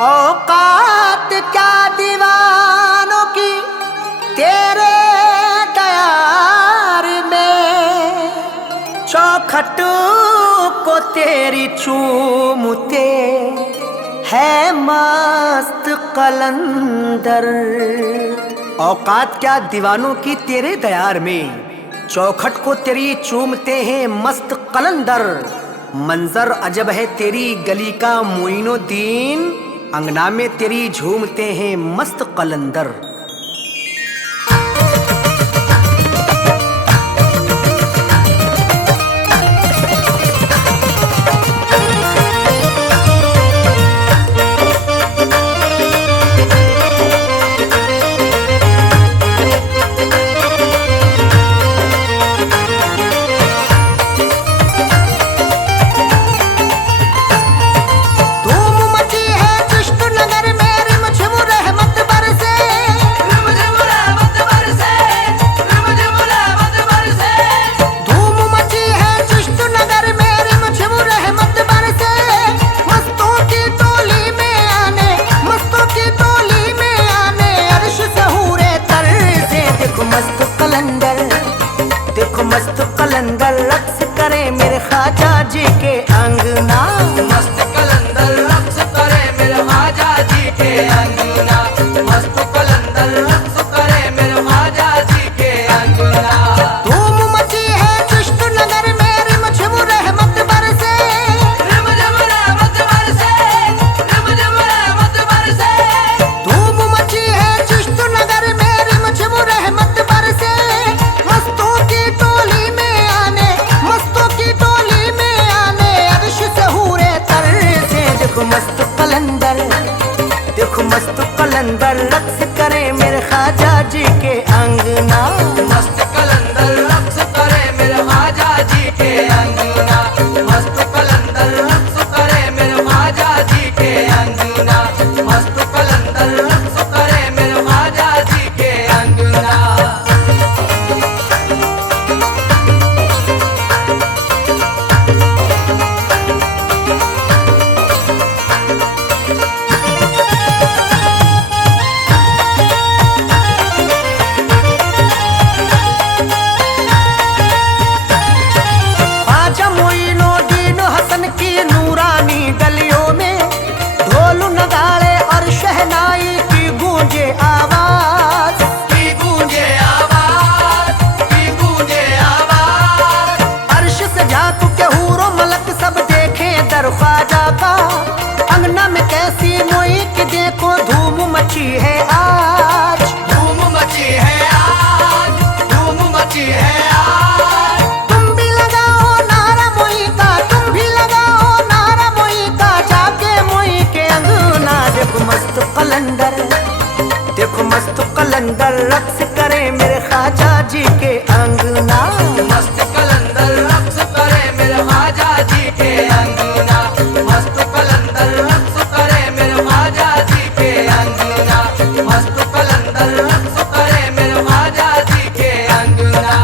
औकात क्या दीवानों की तेरे दयार में, चौखट को तेरी चूमते है मस्त कलंदर। औकात क्या दीवानों की तेरे दयार में, चौखट को तेरी चूमते हैं मस्त कलंदर। मंजर अजब है तेरी गली का मोइनुद्दीन, अंगना में तेरी झूमते हैं मस्त कलंदर। देखो मस्त कलंदर रक्स करे मेरे ख्वाजा जी के अंगना, मस्त कलंदर रक्स करे मेरे ख्वाजा जी के अंगना, मस्त कलंदर रक्स करे मेरे ख्वाजा जी के अंगना। धूम मची है चिश्त नगर में रिमझिम रहमत बरसे, रिमझिम रहमत बरसे, रिमझिम रहमत बरसे। धूम मची है चिश्त नगर में रिमझिम रहमत बरसे। मस्तों की टोली में आने, मस्तों की टोली में आने अर्श से हूरे तर से। देखो मस्त कलंदर, देखो मस्त कलंदर रक्स करे मेरे ख्वाजा जी के अंगना, मस्त कलंदर रक्स करे मेरे ख्वाजा जी के अंगना, मस्त कलंदर रक्स करे मेरे ख्वाजा जी के अंगना, मस्त कलंदर रक्स करे मेरे ख्वाजा जी के अंगना। ख्वाजा का अंगना में कैसी मोई कि देखो धूम मची है आज, धूम मची है आज, धूम मची है आज। तुम भी लगाओ नारा मोई का, तुम भी लगाओ नारा मोई का, जाके मोई के अंगना। देखो मस्त कलंदर, देखो मस्त कलंदर रक्स करे मेरे ख्वाजा जी के अंगना, मस्त कलंदर रक्स करे मेरे ख्वाजा जी के अंगना, मस्त कलंदर रक्स करे मेरे ख्वाजा जी के अंगना, मस्त कलंदर रक्स करे मेरे ख्वाजा जी के अंगना।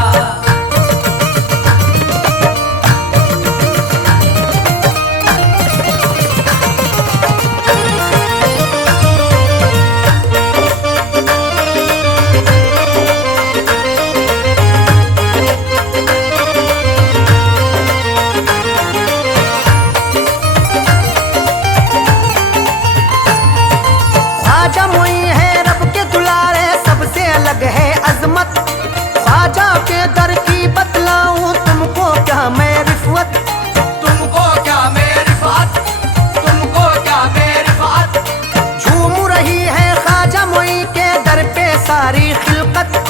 ख्वाजा मोई है रब के दुलारे सबसे अलग है अजमत, ख्वाजा के दर की बतलाऊं तुमको क्या मैं रिफवत, तुमको क्या मेरी रिफात, तुमको क्या मेरी रिफात। झूम रही है ख्वाजा मोई के दर पे सारी खिलकत,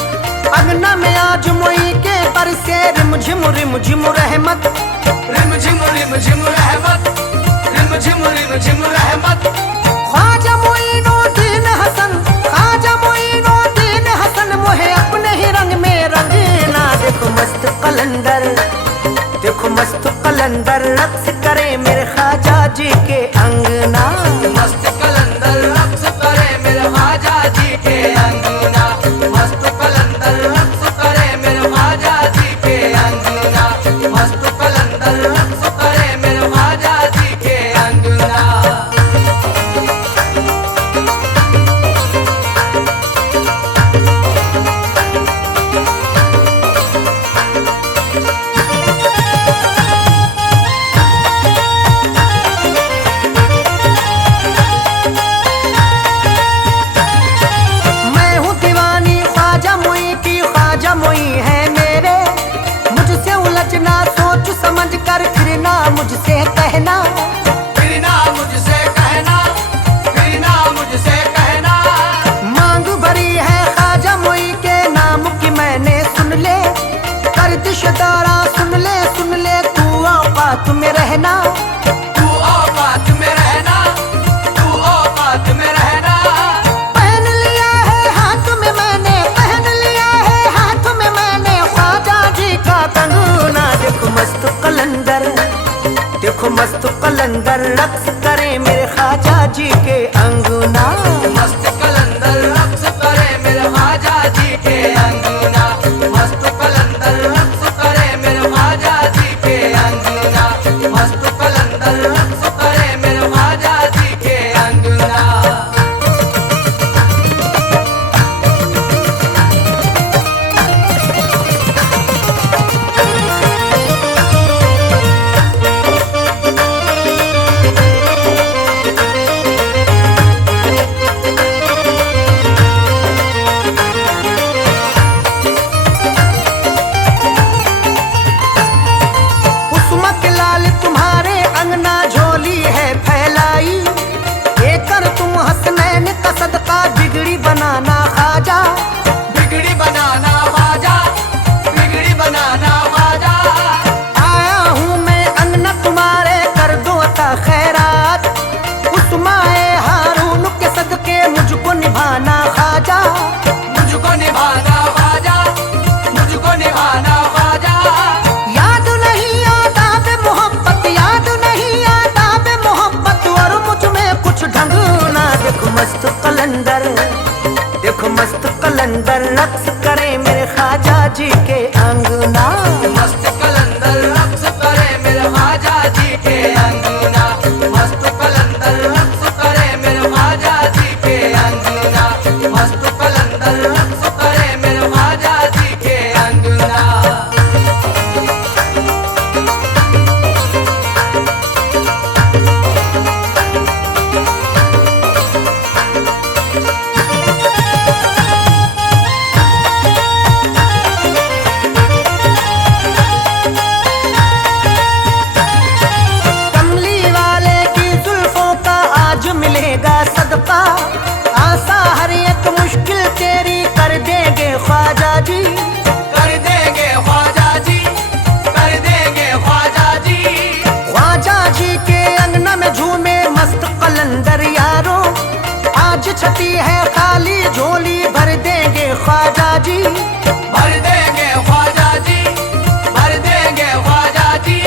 अंगना में आज मोई के पर से रिमझिम रिमझिम रहमत, रिमझिम रिमझिम रहमत, रिमझिम रिमझिम रहमत। ख्वाजा मोइनुद्दीन हसन, ख्वाजा मोइनुद्दीन हसन मोहे अपने ही रंग में रंगना। देखो मस्त कलंदर, देखो मस्त कलंदर रक्स करे मेरे ख्वाजा जी के अंगना, मस्त कलंदर रक्स करे मेरे ख्वाजा जी के अंगना, मस्त कलंदर रक्स करे मेरे ख्वाजा जी के अंगना, मस्त कलंदर रक्स करे मेरे ख्वाजा जी के अंगना। मुझसे कहना, फिर ना मुझसे कहना, फिर ना मुझसे कहना। मांग भरी है ख्वाजा मुई के नाम की मैंने सुन ले, गर्दिश दारा सुन ले तू औकात में रहना, तू औकात में रहना, तू औकात में रहना। पहन लिया है हाथ में मैंने, पहन लिया है हाथ में मैंने ख्वाजा जी का कंगना। देखो मस्त कलंदर, देखो मस्त कलंदर रक्स करे मेरे ख्वाजा जी के अंगना। मस्त कलंदर रक्स करे मेरे ख्वाजा जी के अंगना, मस्त कलंदर रक्स करे मेरे ख्वाजा जी के अंगना, मस्त कलंदर रक्स करे मेरे ख्वाजा जी के अंगना। कुसुम के लाल तुम्हारे अंगना झोली है फैलाई, लेकर तुम हसनैन का सदका बिगड़ी बनाना ख्वाजा। बिगड़ी बनाना ख्वाजा, बिगड़ी बनाना ख्वाजा। आया हूँ मैं अंगना तुम्हारे कर दो अता खैरात, कुसुमाए हारून के सदके मुझको निभाना ख्वाजा। मुझको निभाना ख्वाजा, मुझको निभाना ख्वाजा। याद नहीं आदाब मोहब्बत, याद नहीं आदाब मोहब्बत और मुझ में कुछ ढंगना। देखो मस्त कलंदर, देखो मस्त कलंदर रक्स करे मेरे ख्वाजा जी के अंगना। मस्त कलंदर रक्स करे मेरे ख्वाजा जी के अंगना, मस्त कलंदर रक्स करे मेरे ख्वाजा जी के अंगना, मस्त कलंदर रक्स करे मेरे ख्वाजा जी के अंगना। कमली वाले की जुल्फों का आज मिलेगा सदका, आसा हर एक मुश्किल तेरी कर देंगे ख्वाजा जी। कर देंगे ख्वाजा जी, कर देंगे ख्वाजा जी। ख्वाजा जी के अंगना में झूमे मस्त कलंदर यारो, आज छठी है खाली झोली भर देंगे ख्वाजा जी। भर देंगे ख्वाजा जी, भर देंगे ख्वाजा जी।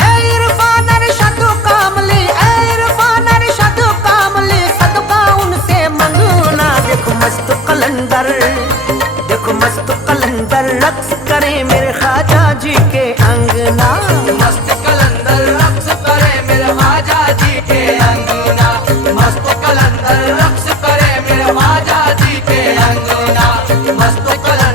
ऐ इरफान अरशद कामली, ऐ इरफान अरशद कामली सदका उनसे मंगना। देखो मस्त कलंदर, देखो मस्त कलंदर रक्स करे मेरे ख्वाजा जी के अंगना। मस्त कलंदर रक्स करे मेरे ख्वाजा जी के अंगना, मस्त कलंदर रक्स करे मेरे ख्वाजा जी के अंगना, मस्त कलंदर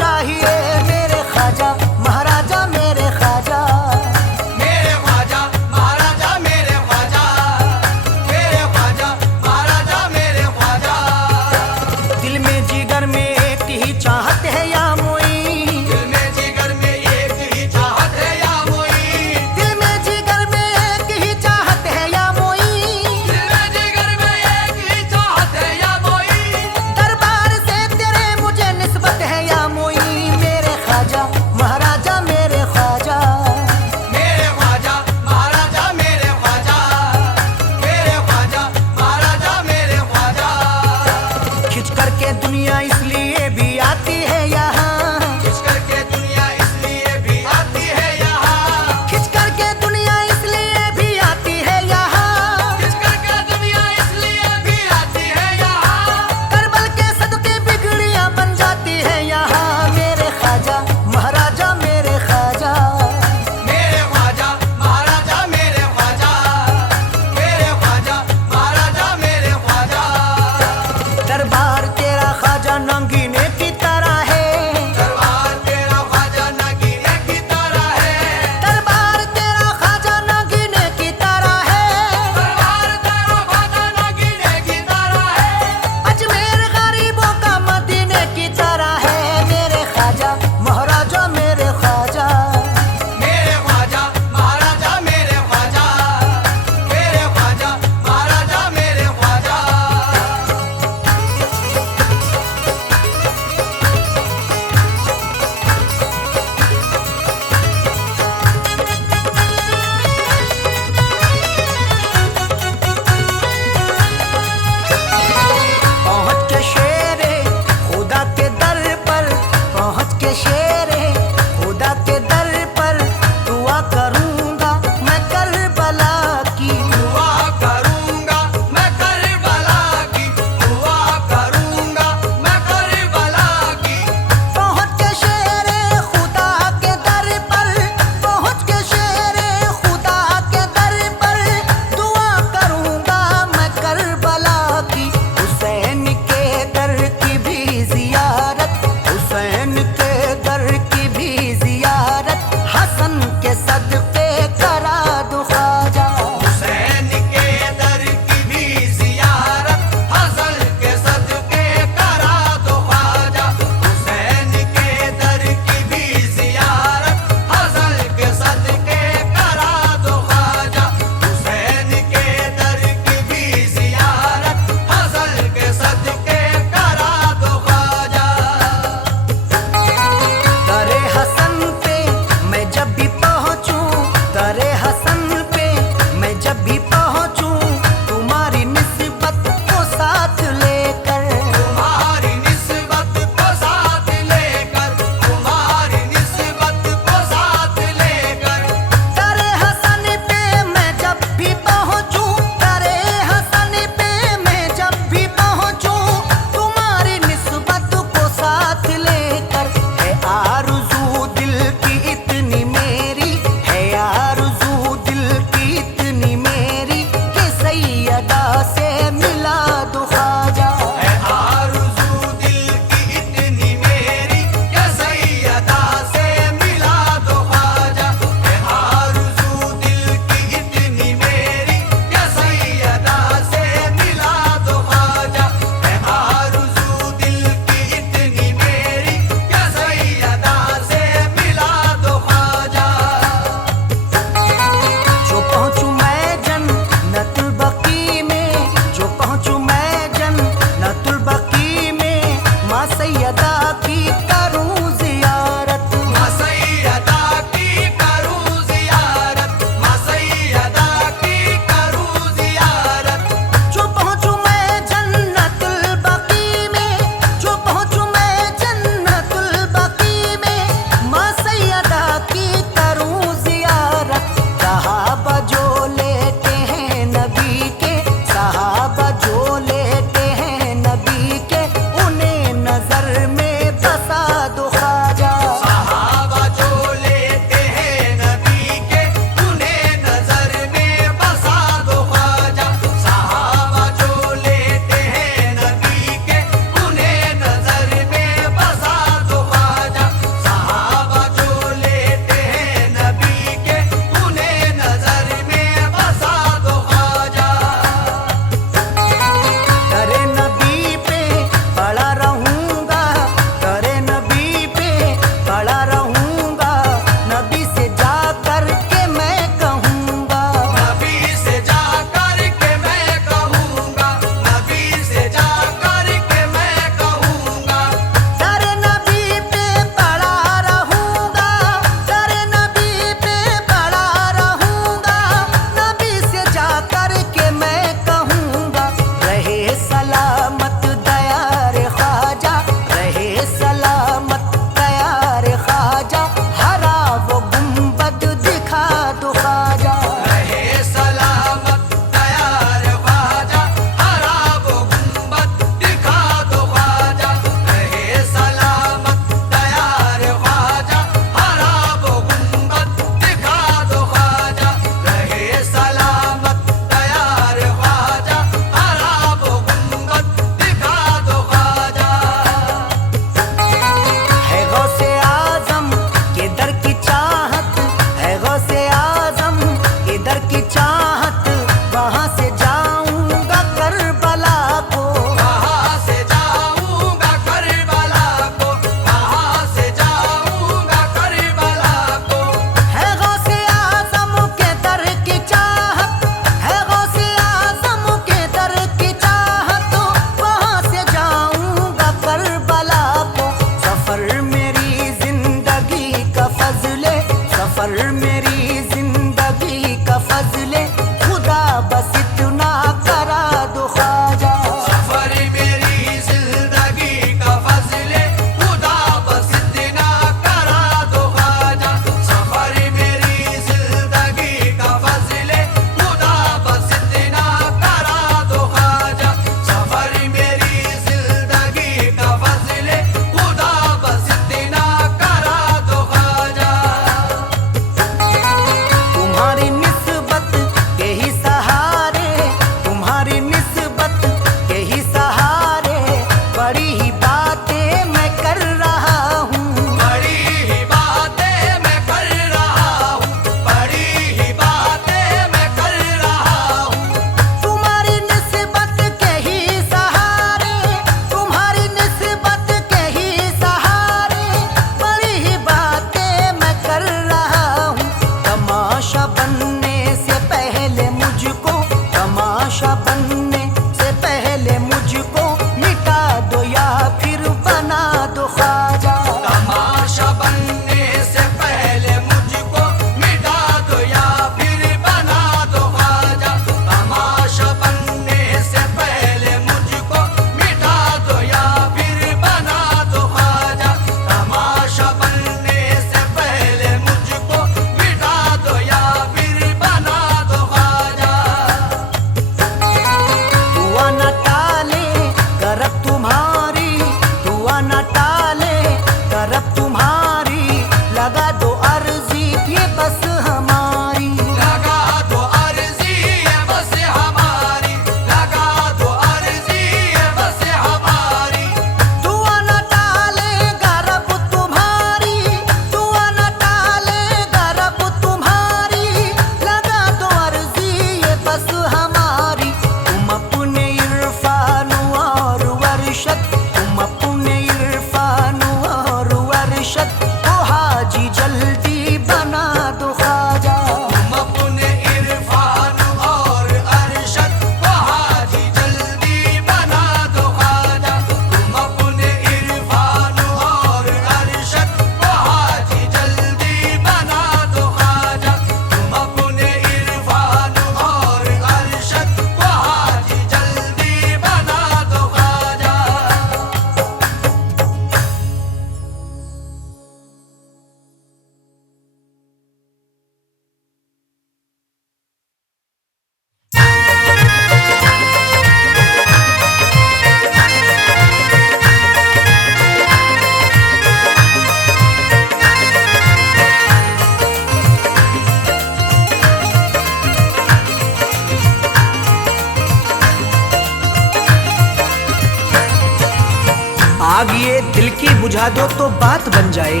आग ये दिल की बुझा दो तो बात बन जाए,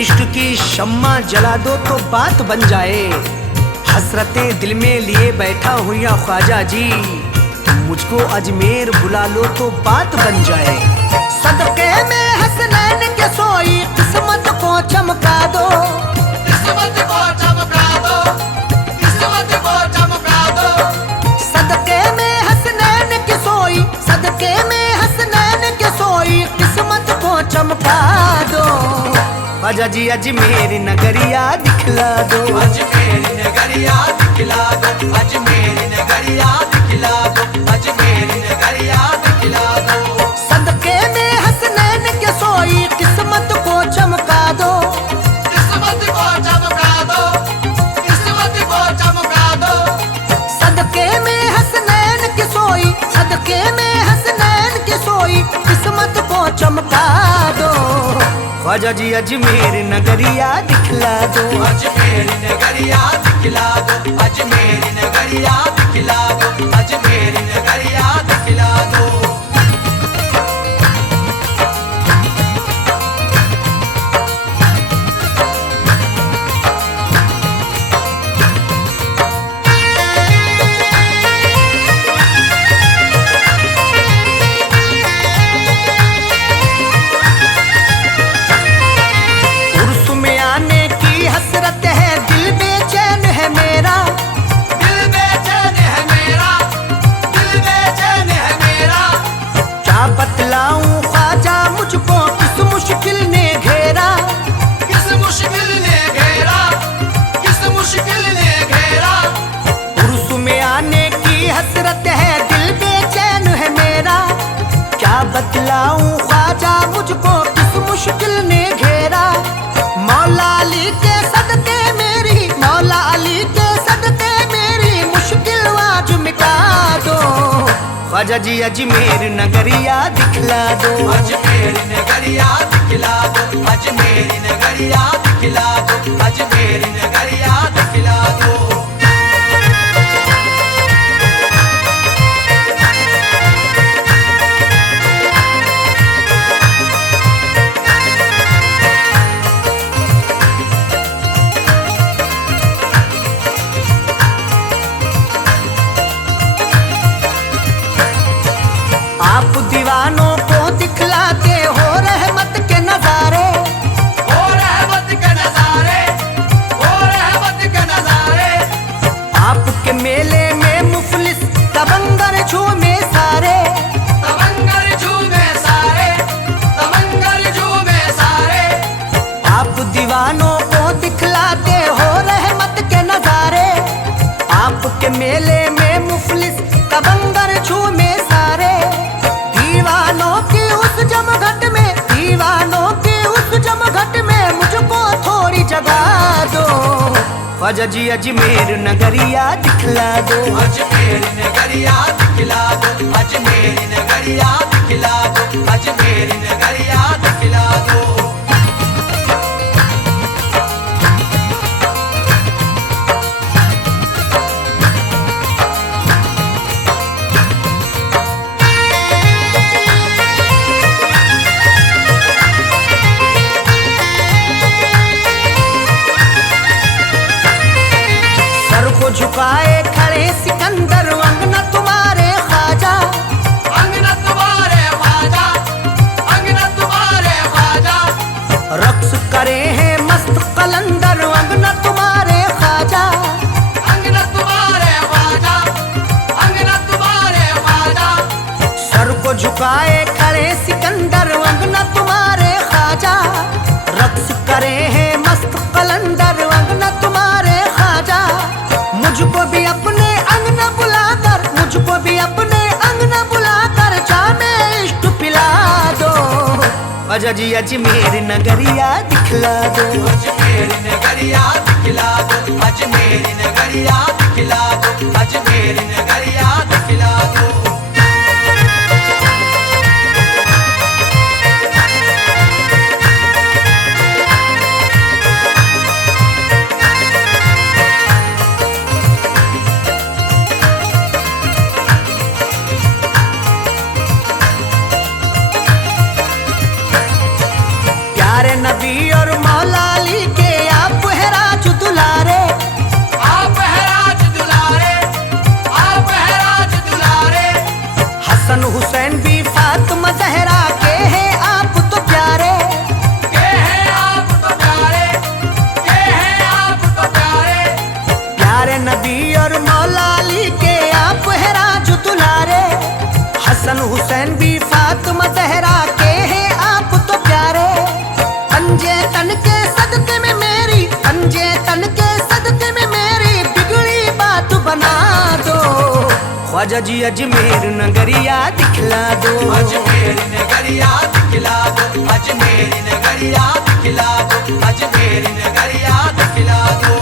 इश्क की शम्मा जला दो तो बात बन जाए। हसरतें दिल में लिए बैठा हूँ या ख्वाजा जी, मुझको अजमेर बुला लो तो बात बन जाए। सदके में हसनैन के सोई किस्मत को चमका दो, किस्मत को चमका दो, किस्मत को चमका दो। सदके में हसनैन के सोई, सदके में हसनैन के सोई किस्मत को चमका दो। ख्वाजा जी अजमेर नगरिया दिखला दो, अजमेर नगरिया दिखला दो, अजमेर नगरिया दिखला दो, अजमेर नगरिया दिखला दो। सदके में हसनैन के सोई किस्मत को चमका दो, किस्मत को चमका दो, किस्मत को चमका दो। सदके में हसनैन के सोई, सदके में हसनैन के सोई किस्मत को चमका दो। ख्वाजा जी अजमेर नगरिया दिखला दो, अजमेर नगरिया दिखला दो, अजमेर नगरिया दिखला दो, अजमेर नगरिया दिखला दो। उर्स में आने की हसरत है, दिल बेचैन है मेरा, दिल बेचैन है मेरा, दिल बेचैन है मेरा। क्या बतलाऊं ख्वाजा मुझको किस मुश्किल ने घेरा। किस मुश्किल ने घेरा, किस मुश्किल ने घेरा। उर्स में आने की हसरत है, दिल बेचैन है मेरा। क्या बतलाऊं ख्वाजा मुझको किस मुश्किल ने घेरा। मौला अली के सदके मेरी, मौला अली के सदके मेरी मुश्किल आज मिटा दो। ख्वाजा जी अजमेर नगरिया दिखला दो, अजमेर नगरिया दिखला दो, अजमेर नगरिया दिखला दो, अजमेर नगरिया दिखला दो। आप दीवानों को दिखलाते हो रहमत के नजारे। ओ रहमत के नजारे, ओ रहमत के नजारे। आपके मेले में मुफलिस तबंगर झूमे सारे। तमंगर झूमे सारे, तमंगर झूमे सारे। आप दीवानों को दिखलाते हो रहमत के नजारे। आपके मेले में मुफलिस तबंगर झूमे सारे। दीवानों की उस जमघट में, दीवानों की उस जमघट में मुझको थोड़ी जगह दो। ख्वाजा जी अजमेर नगरिया दिखला दो, अजमेर नगरिया दिखला दो, अजमेर नगरिया दिखला दो, अजमेर नगरिया दिखला दो। सर को झुकाए खड़े सिकंदर अंगना तुम्हारे ख्वाजा। अंगना तुम्हारे ख्वाजा, अंगना तुम्हारे ख्वाजा। रक्स करे हैं मस्त कलंदर अंगना तुम्हारे ख्वाजा। अंगना तुम्हारे ख्वाजा, अंगना तुम्हारे ख्वाजा। सर को झुकाए खड़े सिकंदर अंगना तुम्हारे ख्वाजा। रक्स करे हैं मस्त कलंदर अंगना तुम्हारे ख्वाजा। मुझको भी अपने अंगना बुलाकर, मुझको भी अपने अंगना बुलाकर जामे इश्क पिला दो। ख्वाजा जी अजमेर नगरिया दिखला दो, अजमेर नगरिया दिखला दो, अजमेर नगरिया दिखला दो, अजमेर नगरिया दिखला दो। प्यारे नबी और मौला अली के आप है राज दुलारे, हसन हुसैन भी फातिमा ज़हरा के हैं आप तो प्यारे। पंजे तन के सदके में मेरी, पंजे तन के सदके में मेरी बिगड़ी बात बना दो। ख्वाजा जी अजमेर नगरिया दिखला दो, अजमेर नगरिया दिखला दो, अजमेर नगरिया दिखला दो, अजमेर नगरिया दिखला दो।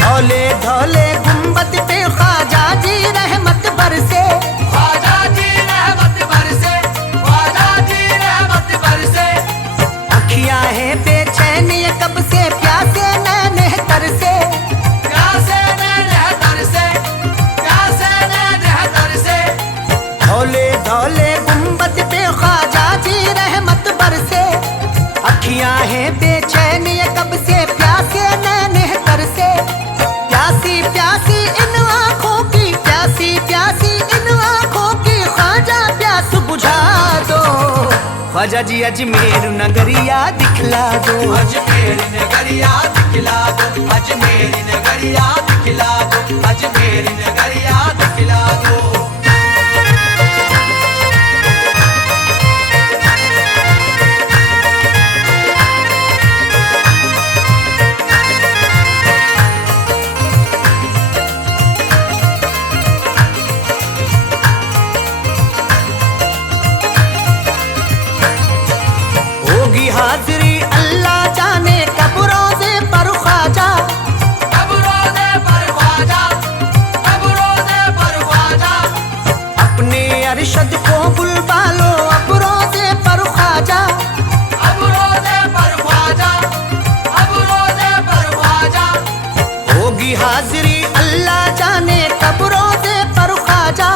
धौले धौले गुंबद पे ख्वाजा जी रहमत बरसे, ख्वाजा जी रहमत बरसे, ख्वाजा जी रहमत बरसे। अखियां हैं बेचैन ये कब से प्यासे नैने तरसे, प्यासे नैने तरसे, प्यासे नैने तरसे। धौले धौले गुंबद पे ख्वाजा जी रहमत बरसे, अखियां हैं बेचैन ये कब से प्यासे नैने तरसे। प्यासी प्यासी इन आँखों की, प्यासी प्यासी इन आँखों की ख्वाजा प्यास बुझा दो। ख्वाजा जी अजमेर नगरिया दिखला दो, अजमेर नगरिया दिखला दो, अजमेर नगरिया दिखला दो, अजमेर नगरिया दिखला दो। होगी हाजिरी अल्लाह जाने कब रोज़े पर ख्वाजा, कब रोज़े पर ख्वाजा, कब रोज़े पर ख्वाजा। अपने अरशद को बुलवा लो अब रोज़े पर ख्वाजा। अब रोज़े पर ख्वाजा, अब रोज़े पर ख्वाजा। होगी हाजिरी अल्लाह जाने कब रोज़े पर ख्वाजा,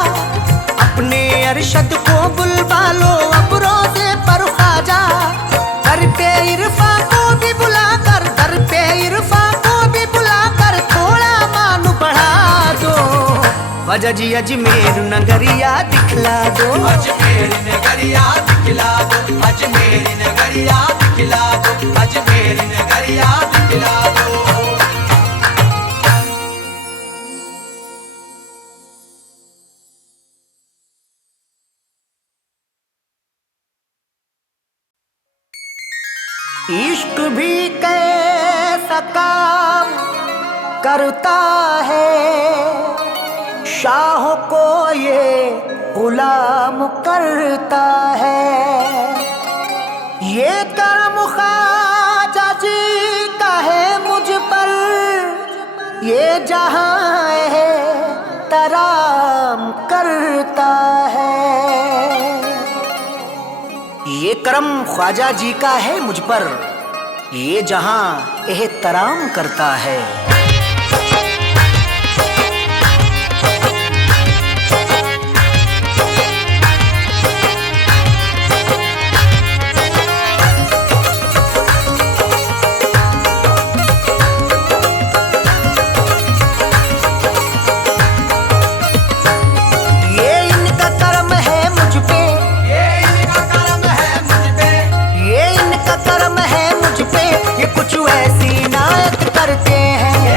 अपने अरशद को बुलवा लो अब रोज़े पर ख्वाजा। दर पे इरफा को भी बुलाकर, दर पे इरफा को भी बुलाकर थोड़ा मान बढ़ा दो। ख्वाजा जी अजमेर नगरिया दिखला दो, अजमेर नगरिया दिखला दो, अजमेर नगरिया दिखला दो, अजमेर नगरिया दिखला दो। इश्क भी कैसा काम करता है, शाहों को ये गुलाम करता है। ये करम ख्वाजा जी का है मुझ पर, ये जहां है तराम करता है। ये करम ख्वाजा जी का है मुझ पर, ये जहां एहतराम करता है। ये इनका करम है मुझ पे, ये इनका करम है मुझ पे, ये इनका करम है मुझ पे, ये कुछ ऐसी इनायत करते हैं, ये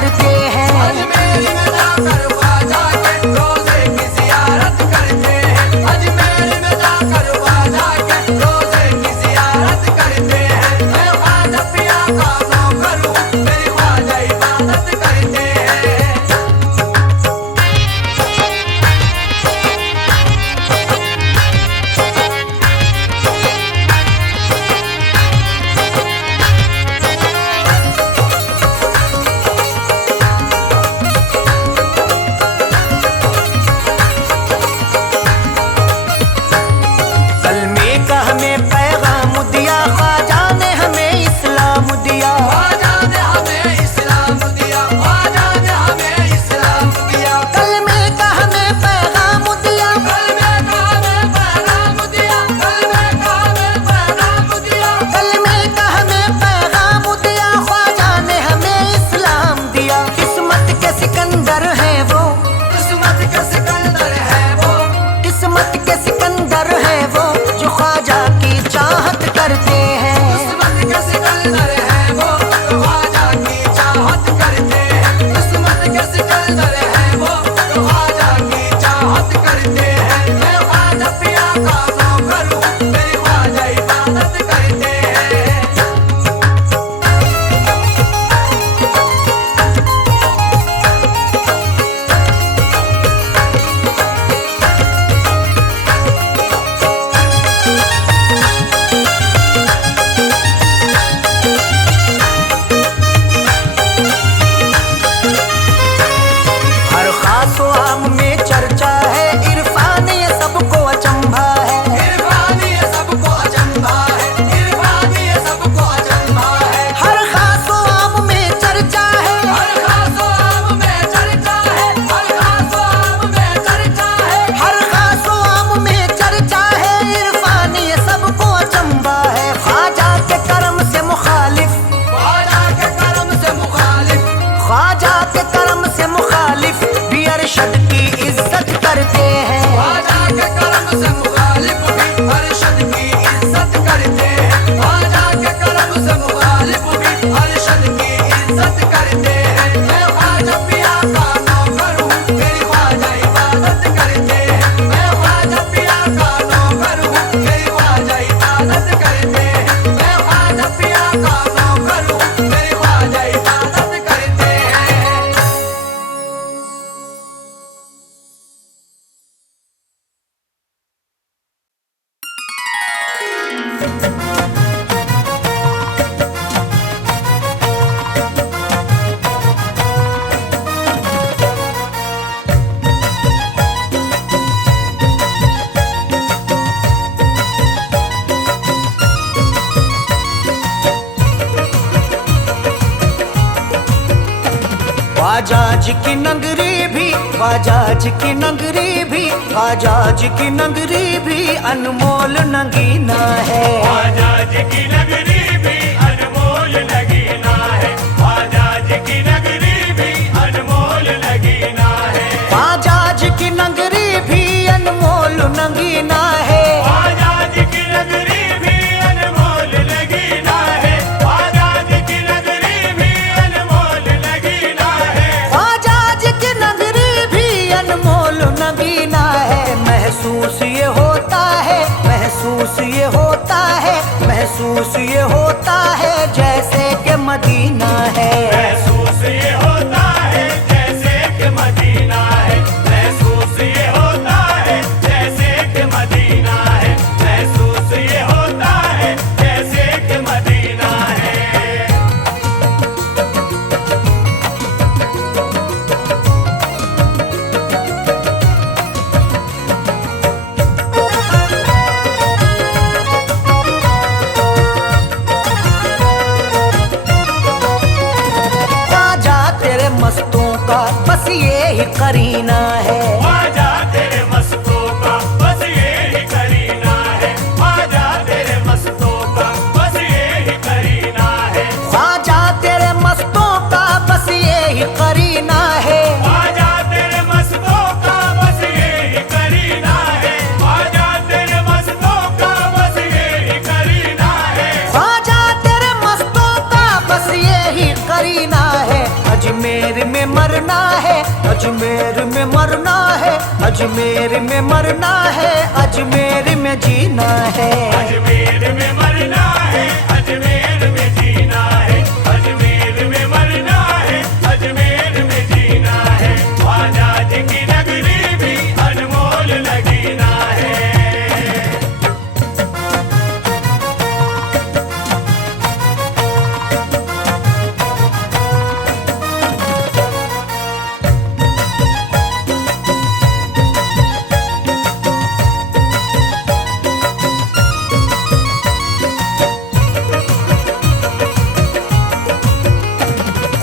करते हैं। अजमेर में जाकर ख्वाजा के रोजे की जियारत करते हैं। अजमेर में जाकर ख्वाजा के रोजे की जियारत करते हैं। मैं ख्वाजा पिया का नौकर हूँ, मेरी ख्वाजा इबादत करते हैं। कलमे का हमें पैगाम दिया, ख्वाजा ने हमें इस्लाम दिया। ख्वाजा ने हमें इस्लाम दिया, ख्वाजा ने हमें इस्लाम दिया। कलमे का हमें पैगाम दिया, कलमे का हमें पैगाम दिया, कलमे का हमें पैगाम दिया। कलमे का हमें पैगाम दिया, ख्वाजा ने हमें इस्लाम दिया। किस्मत के सिकंदर हैं वो, किस्मत के सिकंदर है वो, किस्मत के सिकंदर हैं वो, जो ख्वाजा की चाहत करते हैं। किस्मत के सिकंदर है वो, जो ख्वाजा की चाहत करते हैं। किस्मत के सिकंदर है वो, जो ख्वाजा की चाहत करते हैं। मैं ख्वाजा पिया का नौकर हूँ, मेरी ख्वाजा इबादत करते हैं। हर खास व आम में चर्चा है, इरफान ये सबको अचंभा है। इरफान ये सबको अचंभा है, इरफान ये सबको अचंभा है। हर खास व आम में चर्चा है, हर खास आम में चर्चा है, हर खास आम में चर्चा है। हर खास व आम में चर्चा है, इरफान ये सबको अचंभा है। ख्वाजा के करम से मुखालिफ, ख्वाजा के करम से मुखालिफ, ख्वाजा के करम से मुखालिफ भी अरशद की इज्जत करते हैं। ख्वाजा के करम से मुखालिफ भी अरशद की इज्जत करते हैं। ख्वाजा के करम से मुखालिफ भी अरशद की इज्जत करते हैं। मैं ख्वाजा पिया का नौकर हूँ, मेरी ख्वाजा इबादत करते हैं। मैं ख्वाजा पिया का नौकर हूँ, मेरी ख्वाजा इबादत करते हैं। मैं ख्वाजा पिया का नौकर हूँ, मेरी ख्वाजा इबादत करते हैं। ख्वाजा जी की नगरी भी, ख्वाजा जी की नगरी भी, ख्वाजा जी की नगरी भी अनमोल नगीना है। ख्वाजा जी की नगरी भी अनमोल नगीना है। ख्वाजा जी की नगरी भी अनमोल नगीना है। ख्वाजा जी की नगरी भी अनमोल नगीना है। ख्वाजा जी की नगरी भी अनमोल नगीना है। ख्वाजा जी की नगरी भी अनमोल नगीना है। ख्वाजा जी की नगरी भी अनमोल नगीना है। महसूस ये होता है, महसूस ये होता है, महसूस ये होता है जैसे कि मदीना है। महसूस ये होता है जैसे कि मदीना है। महसूस ये होता है जैसे कि मदीना है। महसूस ये होता है जैसे कि मदीना है। अजमेर में मरना है, अजमेर में मरना है, अजमेर में जीना है। अजमेर में मरना है, अजमेर में जीना है, अजमेर में मरना है, अजमेर में जीना है। ख्वाजा जी की नगरी भी अनमोल नगीना है।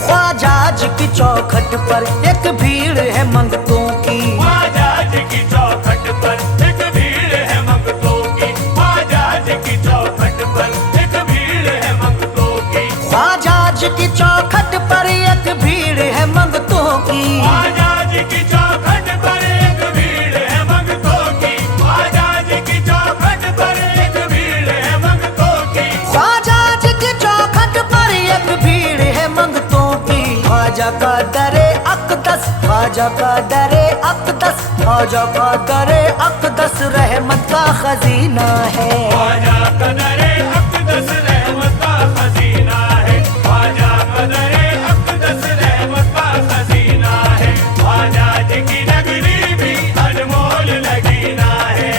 ख्वाजा जी की चौखट पर एक भीड़ है मंगतों की, ख्वाजा जी की चौखट पर एक भीड़ है मंगतों की, ख्वाजा जी की चौखट पर एक भीड़ है मंगतों की, ख्वाजा जी की चौखट पर एक भीड़ है मंगतों की, ख्वाजा जी की चौखट पर एक भीड़ है मंगतों की, ख्वाजा जी की चौखट पर एक भीड़ है मंगतों की। ख्वाजा जी की चौखट पर एक भीड़ है मंगतों की। ख्वाजा का दरे अक़दस, ख्वाजा का दरे अक़दस, ख्वाजा का दरे अक़दस रहमत का खजीना है। ख्वाजा का दरे अक़दस रहमत का खजीना है, ख्वाजा का दरे अक़दस रहमत का खजीना है। ख्वाजा जी की नगरी भी अनमोल नगीना है।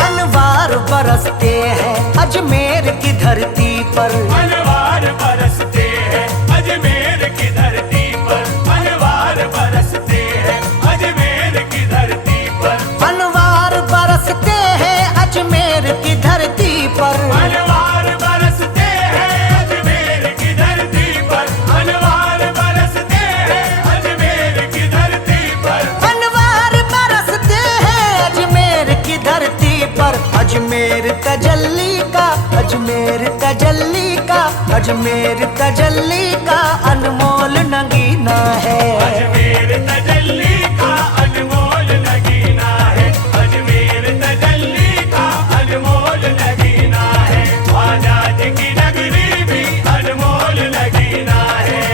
अनवार बरसते हैं अजमेर की धरती पर, अनवार बरसते हैं अजमेर की धरती पर, अनवार बरसते हैं अजमेर की धरती पर, अनवार बरसते हैं अजमेर की धरती पर, अनवार बरसते हैं अजमेर की धरती पर, अनवार बरसते हैं अजमेर की धरती पर। अनवार बरसते हैं अजमेर की धरती पर। अजमेर तजल्ली का, अजमेर तजल्ली का, अजमेर तजल्ली का अनमोल नगीना है। अजमेर तजल्ली का अनमोल नगीना है, अजमेर तजल्ली का अनमोल नगीना है। ख्वाजा जी की नगरी भी अनमोल नगीना है।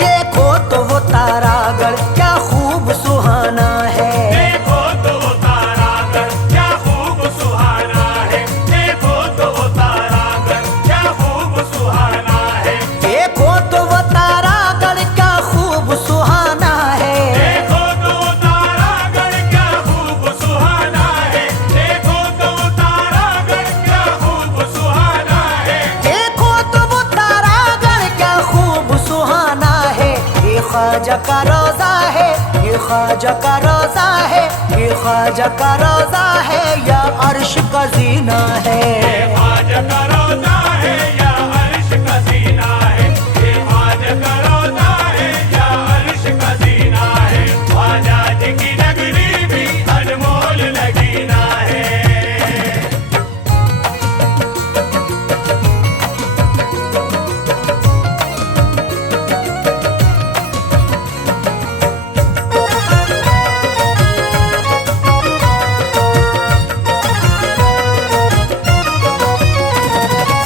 देखो तो वो तारागढ़ क्या खूब सुहाना है, देखो तो वो तारागढ़ क्या खूब सुहाना है, देखो तो वो तारागढ़ क्या खूब सुहाना है, देखो तो वो तारागढ़ क्या खूब सुहाना है। देखो तो वो तारागढ़ क्या खूब सुहाना है, देखो तो वो तारागढ़ क्या खूब सुहाना है। देखो तो वो तारागढ़ क्या खूब सुहाना है। ये ख्वाजा का रोजा है, ये ख्वाजा का रोजा है, ये ख्वाजा का रोजा है या अर्श का जीना है। ये ख्वाजा का रोजा है या अर्श का जीना है, ये ख्वाजा का रोजा है या अर्श का जीना है। ख्वाजा जी की नगरी भी अनमोल नगीना है।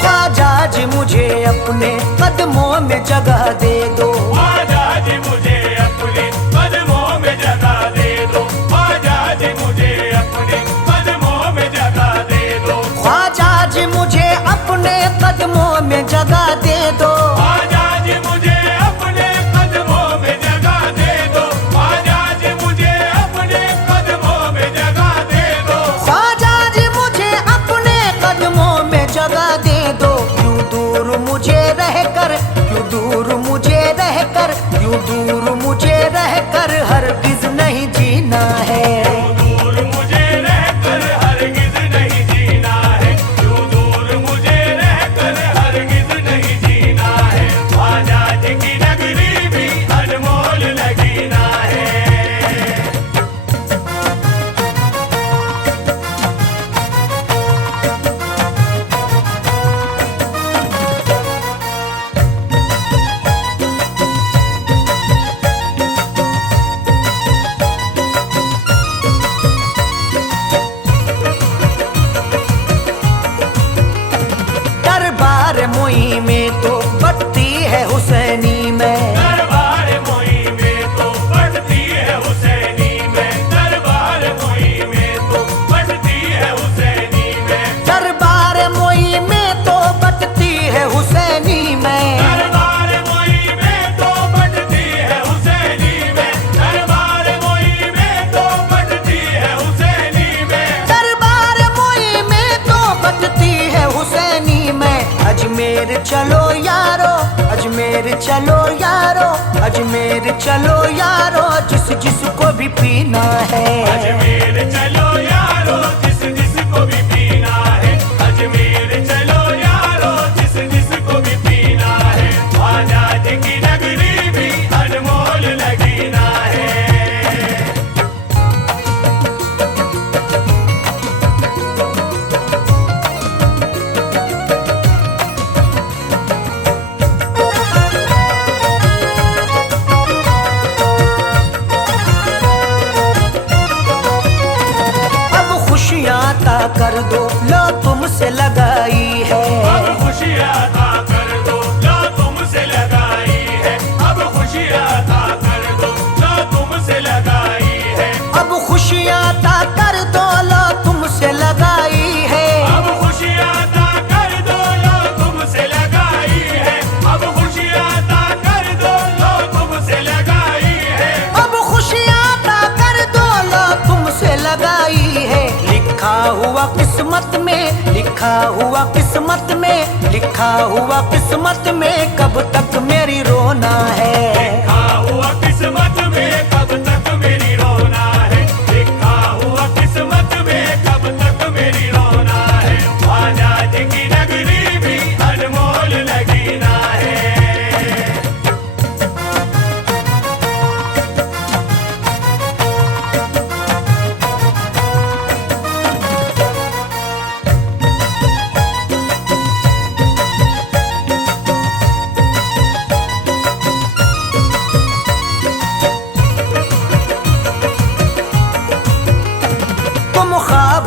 ख्वाजा जी मुझे अपने कदमों में जगह दे दो, ख्वाजा जी मुझे अपने कदमों में जगह दे दो, ख्वाजा जी मुझे अपने कदमों में जगह दे दो, ख्वाजा जी मुझे अपने कदमों में जगह दे दो। ख्वाजा जी मुझे अपने कदमों में जगह दे दो, ख्वाजा जी मुझे अपने कदमों में जगह दे दो। ख्वाजा जी मुझे अपने कदमों में जगह दे दो। यूं दूर मुझे रहकर, यूं दूर मुझे रहकर, यूं दूर मुझे रहकर हरगिज नहीं जीना है। दूर मुझे रहकर हरगिज नहीं दरबार मोई में तो बढ़ती है हुसैनी में, दरबार मोई में तो बढ़ती है हुसैनी में, दरबार मोई में तो बढ़ती है हुसैनी में, दरबार मोई में तो बढ़ती है हुसैनी में, दरबार मोई में तो बढ़ती है हुसैनी में, दरबार मोई में तो बढ़ती है हुसैनी में, दरबार मोई में तो बढ़ती है हुसैनी में। अजमेर चलो यारो, अजमेर चलो यारो, अजमेर चलो यारो, जिस जिसको भी पीना है। अजमेर चलो यारो, जिस जिसको भी पीना है, अजमेर चलो यारो, जिस जिसको भी पीना है, आजाद की नगरी भी अनमोल लगीना है। कर दो लो तुमसे लगाई है, अब खुशियाँ अता कर दो लो तुमसे लगाई है, अब खुशियाँ अता कर दो लो तुमसे लगाई है, अब खुशियाँ अता कर दो लो तुमसे लगाई है, अब खुशियाँ अता कर दो लो तुमसे लगाई है, अब खुशियाँ अता कर दो लो तुमसे लगाई है, अब खुशियाँ अता कर दो लो तुमसे लगाई है। लिखा हुआ किस्मत में, लिखा हुआ किस्मत में, लिखा हुआ किस्मत में कब तक मेरी रोना है। लिखा हुआ किस्मत में कब तक मेरी रोना है, लिखा हुआ किस्मत में कब तक मेरी रोना है, आजाद की नगरी भी अनमोल लगीना है।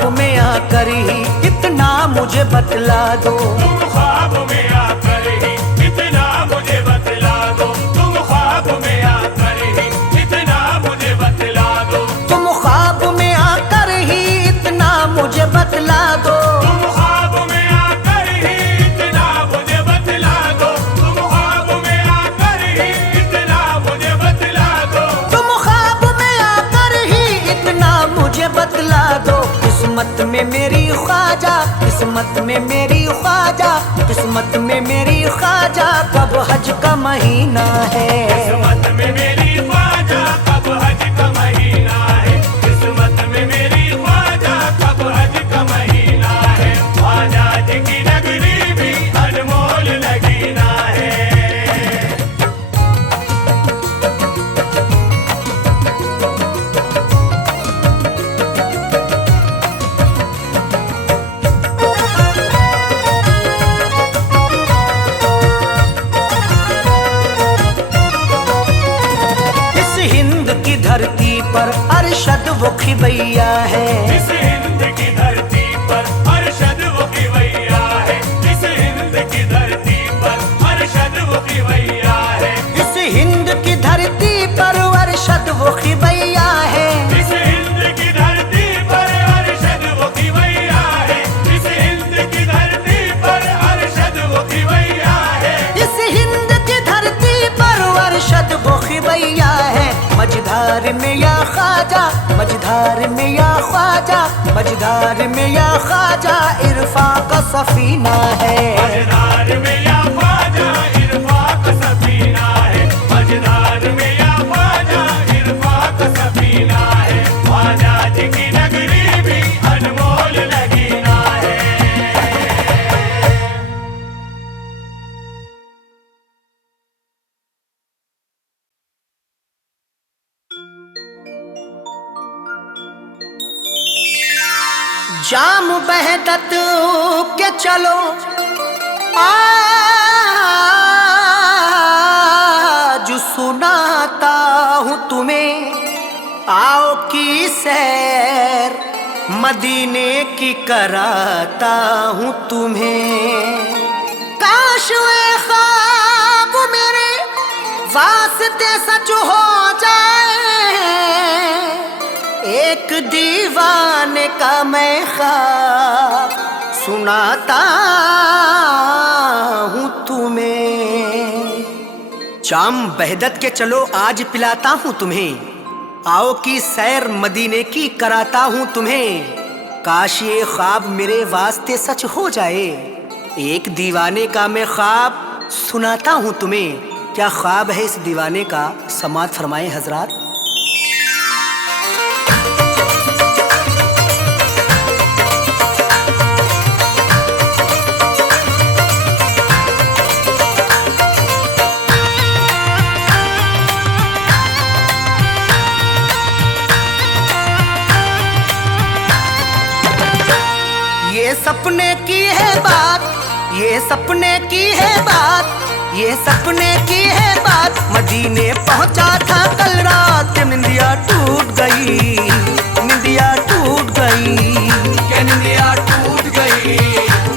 में आकर ही इतना मुझे बतला दो, तुम ख्वाब में आकर ही इतना मुझे बतला दो, तुम ख्वाब में आकर ही इतना मुझे बतला दो, तुम ख्वाब में आकर ही इतना मुझे बतला दो, तुम ख्वाब में आकर ही इतना मुझे बतला दो, तुम ख्वाब में आकर ही इतना मुझे बतला दो, तुम ख्वाब में आकर ही इतना मुझे बतला दो। किस्मत में मेरी ख्वाजा, किस्मत में मेरी ख्वाजा, किस्मत में मेरी ख्वाजा कब हज का महीना है। किस्मत में मेरी ख्वाजा कब हज का महीना है, किस्मत में मेरी ख्वाजा कब हज का महीना है, आजाद की नगरी भी अनमोल लगीना है। धरती पर अरशद वो खिवैया है, इस हिंद की धरती पर अरशद वो खिवैया है, इस हिंद की धरती पर अरशद वो खिवैया है, इस हिंद की धरती पर अरशद वो खिवैया है, इस हिंद की धरती पर अरशद वो खिवैया है, इस हिंद की धरती पर अरशद वो खिवैया है, इस हिंद की धरती पर अरशद वो खिवैया है। मझधार में या ख्वाजा, मझधार में या ख्वाजा, मझधार में या ख्वाजा इरफा का सफीना है। मझधार में या ख्वाजा इरफा का सफीना है, मझधार में या ख्वाजा इरफा का सफीना है, आजाद की नगरी भी अनमोल लगीना है। जाम बहदत के चलो आज सुनाता हूँ तुम्हें, आओ की सैर मदीने की कराता हूँ तुम्हें। वास्ते सच हो जाए, एक दीवाने का मैं ख्वाब सुनाता हूँ तुम्हें। जाम बहदत के चलो आज पिलाता हूँ तुम्हें, आओ की सैर मदीने की कराता हूँ तुम्हें। काश ये ख्वाब मेरे वास्ते सच हो जाए, एक दीवाने का मैं ख्वाब सुनाता हूँ तुम्हें। क्या ख्वाब है इस दीवाने का, समात फरमाए हजरात। ये सपने की है बात, ये सपने की है बात, ये सपने की है बात। मदीने पहुंचा था कल रात, निंदिया टूट गई, निंदिया टूट गई, के निंदिया टूट गई,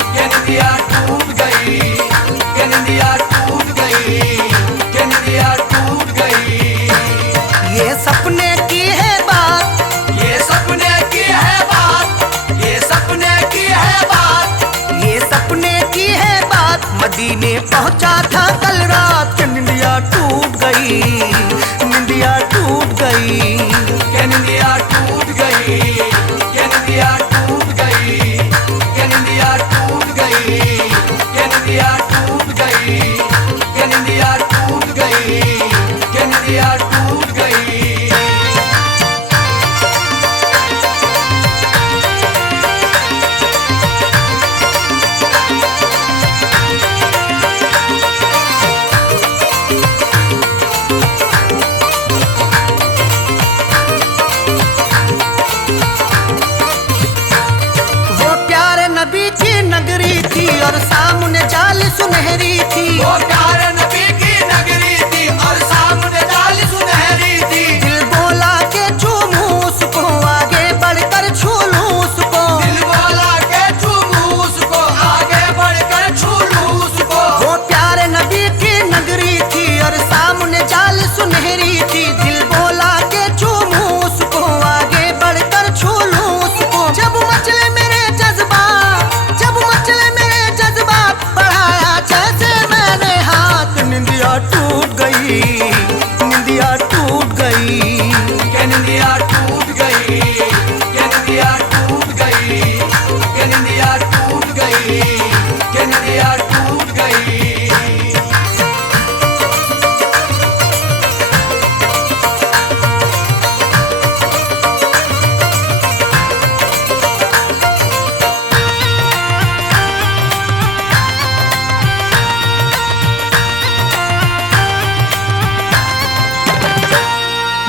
के निंदिया टूट गई, के निंदिया टूट गई, के निंदिया टूट गई। ये सपने की है बात, ये सपने की है बात, ये सपने की है बात, ये सपने की है बात। मदीने पहुंचा था कल रात, निंदिया टूट गई, निंदिया टूट गई, के निंदिया टूट गई, के निंदिया टूट गई, के निंदिया टूट गई, के निंदिया टूट गई, के निंदिया टूट गई, के निंदिया टूट गई। वो प्यारे नबी की नगरी थी और सामने जाल सुनहरी थी। वो प्यारे नबी की नगरी थी और सामने जाल सुनहरी थी। दिल बोला के चूमू उसको, आगे बढ़कर छू लूं उसको। दिल बोला के चूमू उसको, आगे बढ़कर छू लूं उसको। वो प्यारे नबी की नगरी थी और सामने जाल सुनहरी थी। दिल बोला के चूमू उसको, आगे बढ़कर छू लूं उसको। जब मचले मेरे जज्बात, जब मचले मेरे जज्बात, बढ़ाया जैसे मैंने हाथ, निंदिया टूट गई, निंदिया टूट गई। के निंदिया टूट गई, के निंदिया टूट गई, के निंदिया टूट गई, के निंदिया टूट गई।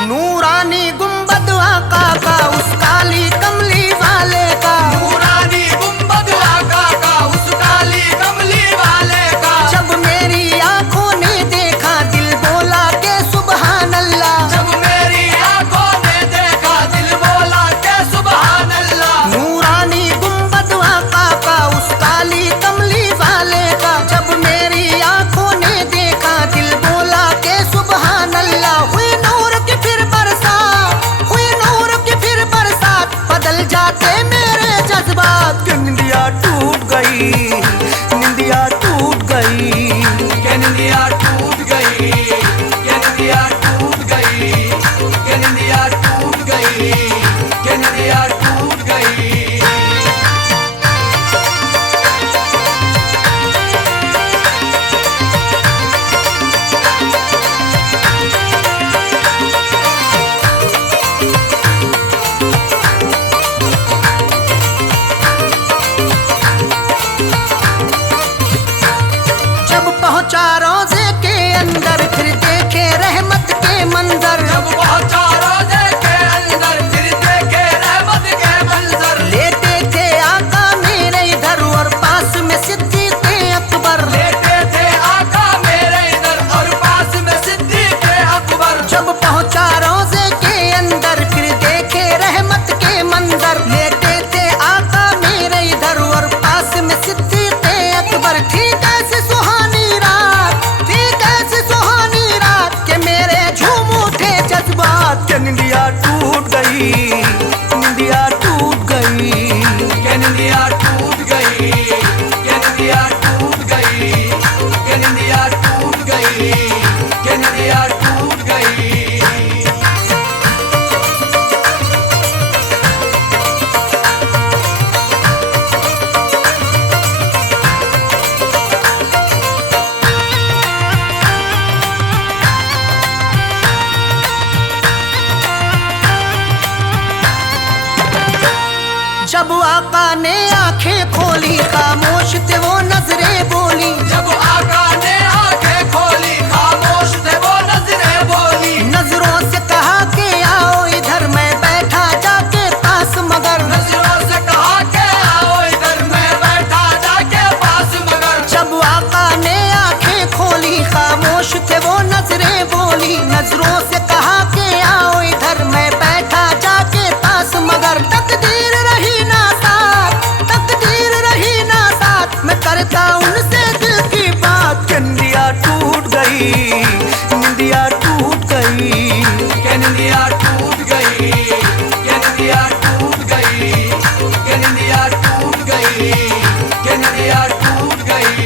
नूरानी गुंबद आका का, उस काली कमली वाले का। नूरानी गुंबद आका का, उस काली कमली वाले का। जब मेरी आंखों ने देखा, दिल बोला के सुबहान अल्लाह। जब मेरी आंखों ने देखा, दिल बोला के सुभान अल्लाह। नूरानी गुंबद आका का, उस काली कमली वाले का। जब मेरी आंखों ने देखा, दिल बोला के सुबहान अल्लाह। हुई नूर की फिर बरसात, हुई नूर की फिर बरसात, बदल जाते मेरे जज्बात। निंदिया टूट गई, निंदिया टूट गई। के निंदिया टूट गई, के निंदिया टूट गई, के निंदिया टूट गई, के निंदिया टूट गई। जब पहुंचा रोजे के अंदर, फिर देखे रहमत के मंजर। जब पहुंचा रोजे के अंदर, फिर देखे रहमत के मंजर। लेटे थे आका मेरे इधर और पास में सिद्दीक अकबर। लेटे थे आका मेरे इधर और पास में सिद्दीक अकबर। जब पहुंचा रोजे के अंदर, फिर देखे रहमत के मंजर। लेटे थे आका मेरे इधर और पास में सिद्दीक अकबर। ठीक ऐसी सुहानी रात, ठीक ऐसी सुहानी रात, के मेरे नजरों से कहा के आओ इधर, मैं बैठा जाके पास मगर तकदीर रही ना साथ, तकदीर रही ना साथ। मैं करता उनसे दिल की बात कि निंदिया टूट गई, निंदिया टूट गई, के निंदिया टूट गई, के निंदिया टूट गई, के निंदिया टूट गई, के निंदिया टूट गई।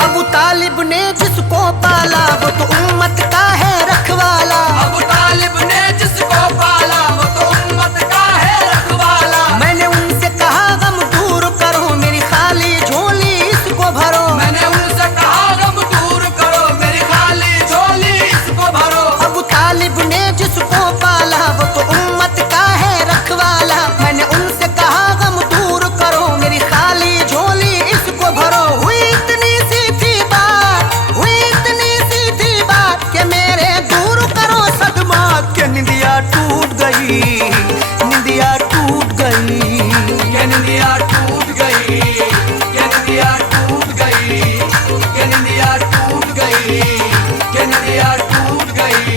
अबू तालिब ने जिसको पाला वो तो उम्मत का है रखवाला। अबू तालिब ने जिसको पाला वो तो उम्मत का है रखवाला। मैंने उनसे कहा गम दूर करो, मेरी खाली झोली इसको भरो। मैंने उनसे कहा गम दूर करो, मेरी खाली झोली इसको भरो। अबू तालिब ने जिसको पाला वो तो उम्मत का है रखवाला। मैंने उनसे कहा गम दूर करो, मेरी खाली झोली इसको भरो। हुई इतनी सी थी बात, हुई इतनी सी थी बात कि मेरे दूर करो सदमा। कि निंदिया टूट गई, निंदिया टूट गई, के निंदिया टूट गई, के निंदिया टूट गई, के निंदिया टूट गई, के निंदिया टूट गई।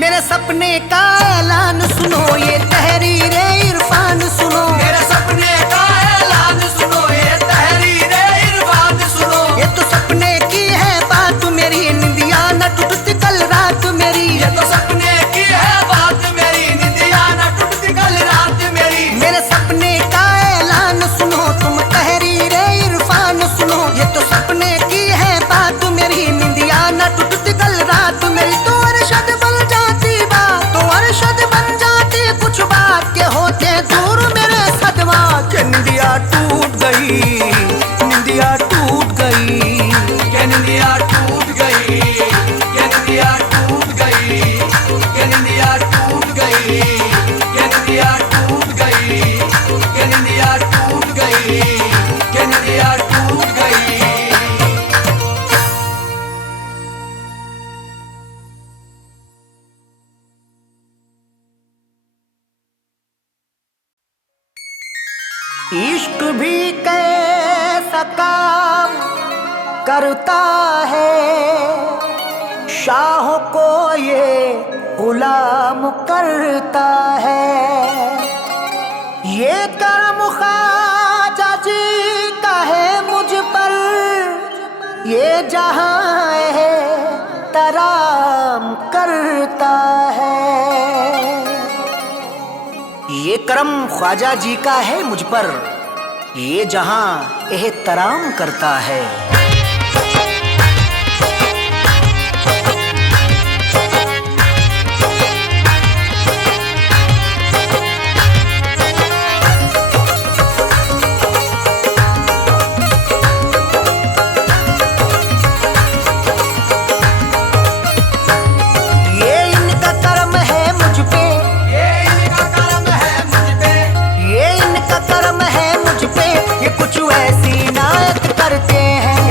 मेरे सपने का ऐलान सुनो, ये तहरीरे इरफान सुनो। मेरे सपने का ऐलान सुनो, ये तहरीरे इरफान सुनो। ये तो सपने की है बात मेरी, निंदिया न टूटती कल रात मेरी। ये तो सपने की है बात मेरी, निंदिया न टूटती कल रात मेरी। मेरे सपने का ऐलान सुनो, तुम तहरीरे इरफान सुनो। ये तो सपने की है बात मेरी, निंदिया न टूटती कल रात मेरी। तो अरशद बन जाती बात, तो अरशद बन जाती कुछ बात के होते दूर मेरे सदमा। कि निंदिया टूट गई, निंदिया टूट गई, के निंदिया टूट गई, के निंदिया टूट गई, के निंदिया टूट गई, के निंदिया टूट गई, के निंदिया टूट गई, के निंदिया टूट गई। इश्क भी कैसा काम करता है, शाह को ये गुलाम करता है। ये करम ख्वाजा जी का है मुझ पर, ये जहां है तराम करता है। ये करम ख्वाजा जी का है मुझ पर, ये जहां एहतराम करता है। ये इनका करम है मुझ पे, ये इनका करम है मुझ पे, ये इनका करम है मुझ पे। ये कुछ ऐसी इनायत करते हैं,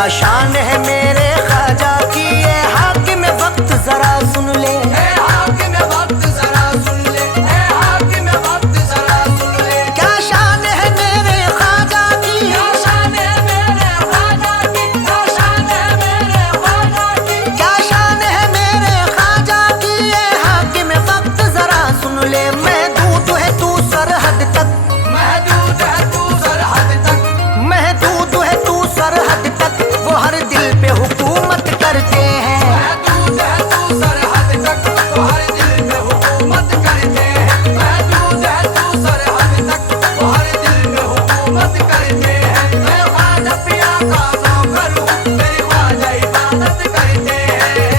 क्या शान है मेरे ख्वाजा की, ये हाकिम वक्त जरा सुन ले। ए हाकिम वक्त जरा सुन ले, ए हाकिम वक्त जरा सुन ले। क्या शान है मेरे ख्वाजा की, क्या शान है मेरे ख्वाजा की, क्या शान है मेरे ख्वाजा की। क्या शान है मेरे ख्वाजा की, ये हाकिम वक्त जरा सुन ले। महदूद है तू सरहद तक, महदूद है तू सरहद तक, महदूद है तू सरहद तक, वो हर दिल पे हुकूमत करते हैं। महदूद है तू सरहद तक, वो हर दिल पे हुकूमत करते हैं। महदूद है तू सरहद तक, वो हर दिल पे हुकूमत करते हैं। मैं ख्वाजा पिया का नौकर हूँ, मेरी ख्वाजा इबादत करते हैं।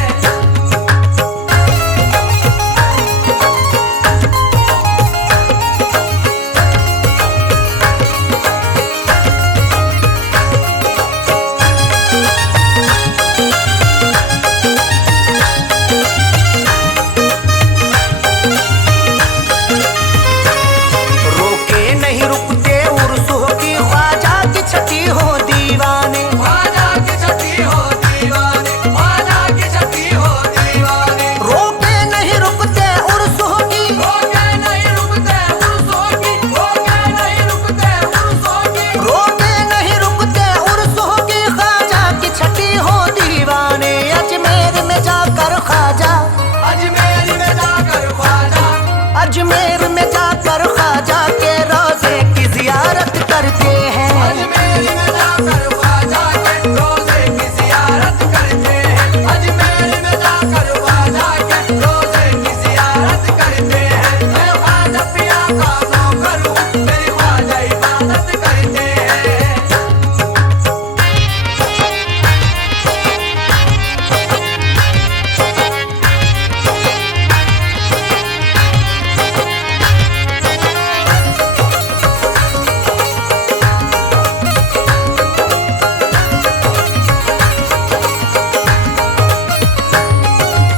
रोके नहीं रुकते उर्स होगी, ख्वाजा की छठी हो दीवाने। ख्वाजा की छठी हो दीवाने, ख्वाजा की छठी हो दीवाने। रोके नहीं रुकते उर्स होगी, रोके नहीं रुकते उर्सों की, रोके नहीं रुकते उर्सों की। रोके नहीं रुकते उर्स होगी, ख्वाजा की छठी हो दीवाने। अजमेर में जाकर ख्वाजा, अजमेर में जाकर ख्वाजा, अजमेर में जाकर ख्वाजा के रोजे की जियारत करते हैं। अजमेर में जाकर ख्वाजा के रोजे की जियारत करते हैं। अजमेर में जाकर ख्वाजा के रोजे की जियारत करते हैं। मैं ख्वाजा पिया का नौकर हूँ, मेरी ख्वाजा इबादत करते हैं।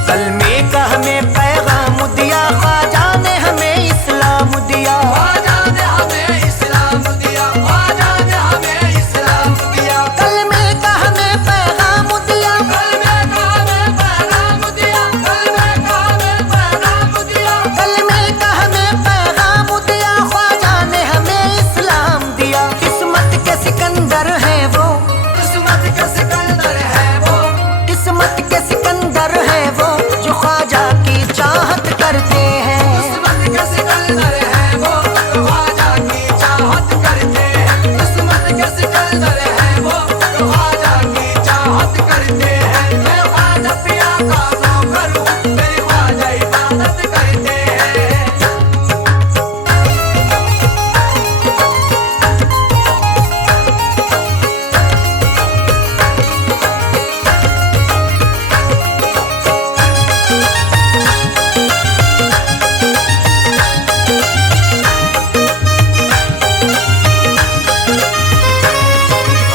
कलमे का हमें पैगाम दिया, ख्वाजा ने हमें इस्लाम दिया। ख्वाजा ने हमें इस्लाम दिया, ख्वाजा ने हमें इस्लाम दिया। कलमे का हमें पैगाम दिया, कलमे का हमें पैगाम दिया, कलमे का हमें पैगाम दिया। कलमे का हमें पैगाम दिया, ख्वाजा ने हमें इस्लाम दिया। किस्मत के सिकंदर है वो, किस्मत के सिकंदर है वो, किस्मत के सिकंदर है वो, जो ख्वाजा की चाहत करते हैं। किस्मत के सिकंदर है वो, जो ख्वाजा की चाहत करते हैं। किस्मत के सिकंदर है वो, जो ख्वाजा की चाहत करते हैं। मैं ख्वाजा पिया का नौकर हूँ, मेरी ख्वाजा इबादत करते हैं।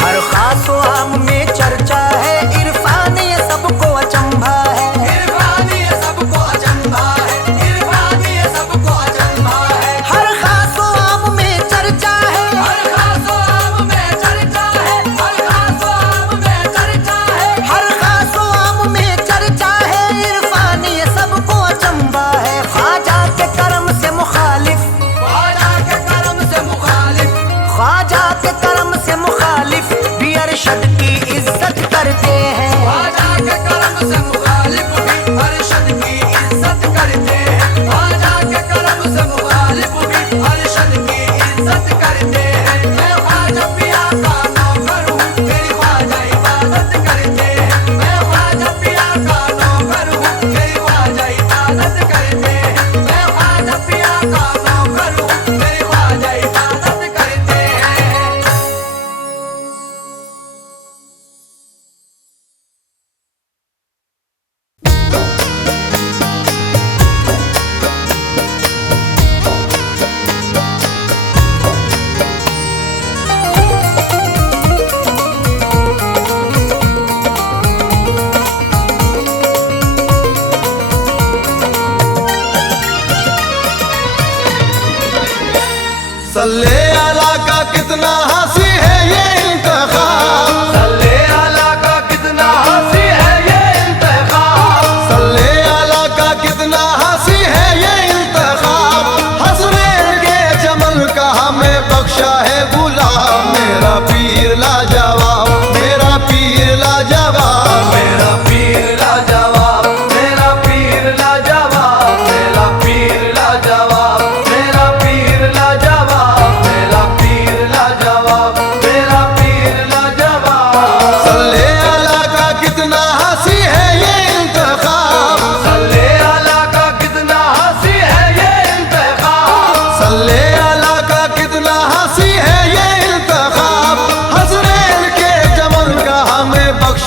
हर खास व आम में चर्चा है, इरफान ये सबको अचंभा है। इरफान ये सबको अचंभा है, इरफान ये सबको अचंभा है। हर खास व आम में चर्चा है, हर खास आम में चर्चा है, हर खास आम में चर्चा है। हर खास व आम में चर्चा है, इरफान ये सबको अचंभा है। ख्वाजा के करम से मुखालिफ, ख्वाजा के करम से मुखालिफ, ख्वाजा के करम से मुखालिफ भी अरशद की इज्जत करते हैं। ख्वाजा के करम से मुखालिफ भी अरशद की इज्जत करते हैं। ख्वाजा के करम से मुखालिफ भी अरशद की इज्जत करते हैं। मैं ख्वाजा पिया का नौकर हूँ, मेरी ख्वाजा इबादत करते हैं। मैं ख्वाजा पिया का नौकर हूँ, मेरी ख्वाजा इबादत करते हैं। मैं ख्वाजा पिया का नौकर हूँ, मेरी ख्वाजा इबादत करते हैं।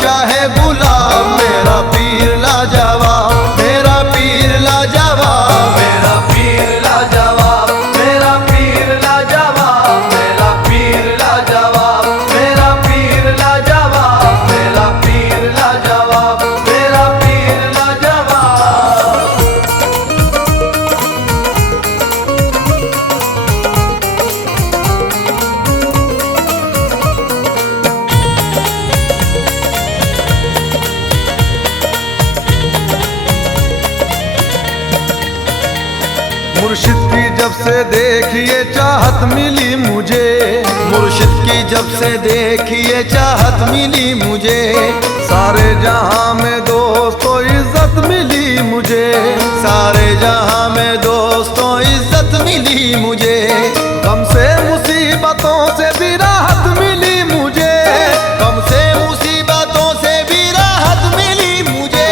शाह गुलाब मेरा पीर लाजवाब, मेरा पीर लाजवाब, मेरा पीर लाजवाब, मेरा पीर लाजवाब, मेरा पीर लाजवाब, मेरा पीर लाजवाब, मेरा पीर लाजवाब, मेरा पीर लाजवाब। मुर्शिद की जब से देखिए चाहत मिली मुझे, मुर्शिद की जब से देखिए चाहत मिली मुझे, सारे जहां में दोस्तों इज्जत मिली मुझे, सारे जहां में दोस्तों इज्जत मिली मुझे, गम से मुसीबतों से भी राहत मिली मुझे, गम से मुसीबतों से भी राहत मिली मुझे,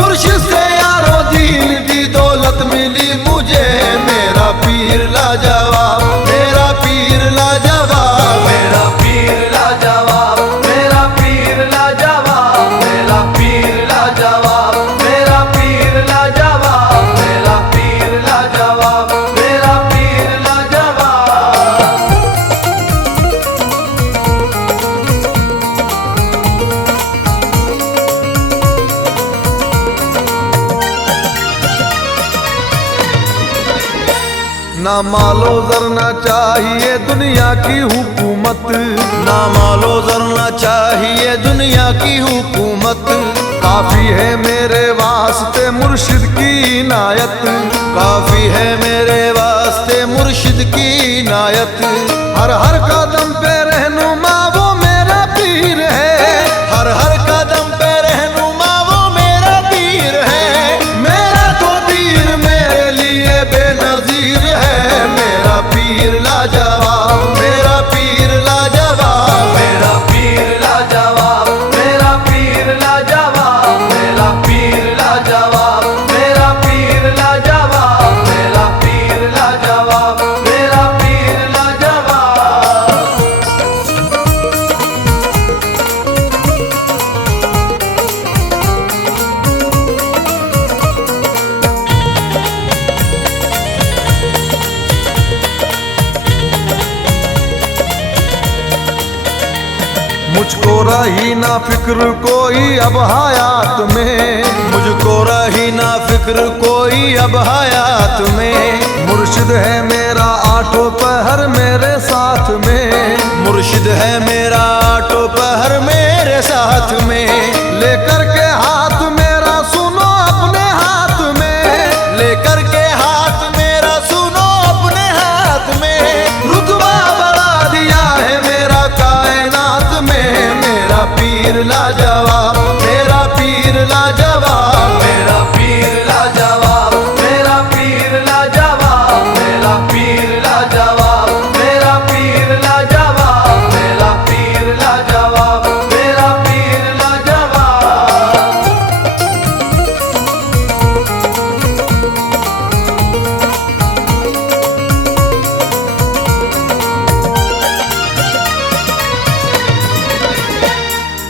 मुर्शिद से यारो दीन की दौलत मिली मुझे, मेरा पीर लाजवाब, मेरा पीर लाजवाब, मेरा पीर लाजवाब, मेरा पीर लाजवाब, मेरा पीर लाजवाब, मेरा पीर लाजवाब, मेरा पीर लाजवाब, मेरा पीर लाजवाब। ना मालो जर ना चाहिए दुनिया की हुकूमत, ना मालो जर ना चाहिए दुनिया की हुकूमत, काफी है मेरे वास्ते मुर्शिद की इनायत, काफी है मेरे वास्ते मुर्शिद की इनायत, हर हर कदम पे रहनुमा वो मेरा पीर है, हर हर कदम पे रहनुमा वो मेरा पीर है, मेरा तो पीर मेरे लिए बेनजीर है, मेरा पीर लाजवाब, मेरा पीर लाजवाब, मेरा पीर लाजवाब, मेरा पीर लाजवाब, मेरा पीर लाजवाब, मेरा पीर लाजवाब, मेरा पीर लाजवाब, मेरा पीर लाजवाब। मुझको रही ना फिक्र कोई अब हयात में, मुझको रही ना फिक्र कोई अब हयात में, मुर्शिद है मेरा आठों पहर मेरे साथ में, मुर्शिद है मेरा आठों पहर मेरे साथ में, लेकर के हाथ मेरा सुनो अपने हाथ में, लेकर के हाथ मेरा सुनो अपने हाथ में, रुतबा बढ़ा दिया है मेरा कायनात में, मेरा पीर लाजवाब, मेरा पीर लाजवाब, मेरा पीर लाजवाब, मेरा पीर लाजवाब, मेरा पीर लाजवाब, मेरा पीर लाजवाब, मेरा पीर लाजवाब, मेरा पीर लाजवाब।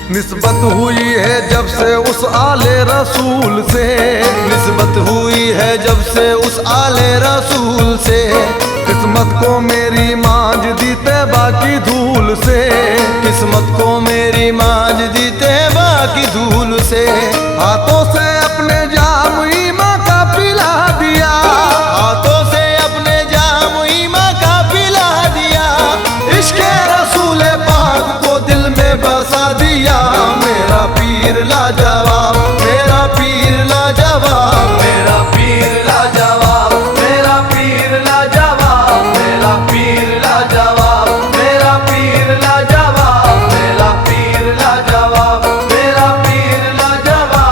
निस्बत हुई है जब से उस आले रसूल से, निस्बत हुई है जब से उस आले रसूल से, किस्मत को मेरी मांझ दी तैबा की धूल से, किस्मत को मेरी मांझ दी तैबा की धूल से, हाथों से अपने जाम ईमा का पिला दिया, हाथों से अपने जाम ईमा का पिला दिया, इश्क़े रसूल पाक को दिल में बसा दिया, मेरा पीर लाजवाब, मेरा पीर लाजवाब, मेरा पीर लाजवाब, मेरा पीर लाजवाब, मेरा पीर लाजवाब, मेरा पीर लाजवाब, मेरा पीर लाजवाब, मेरा पीर लाजवाब।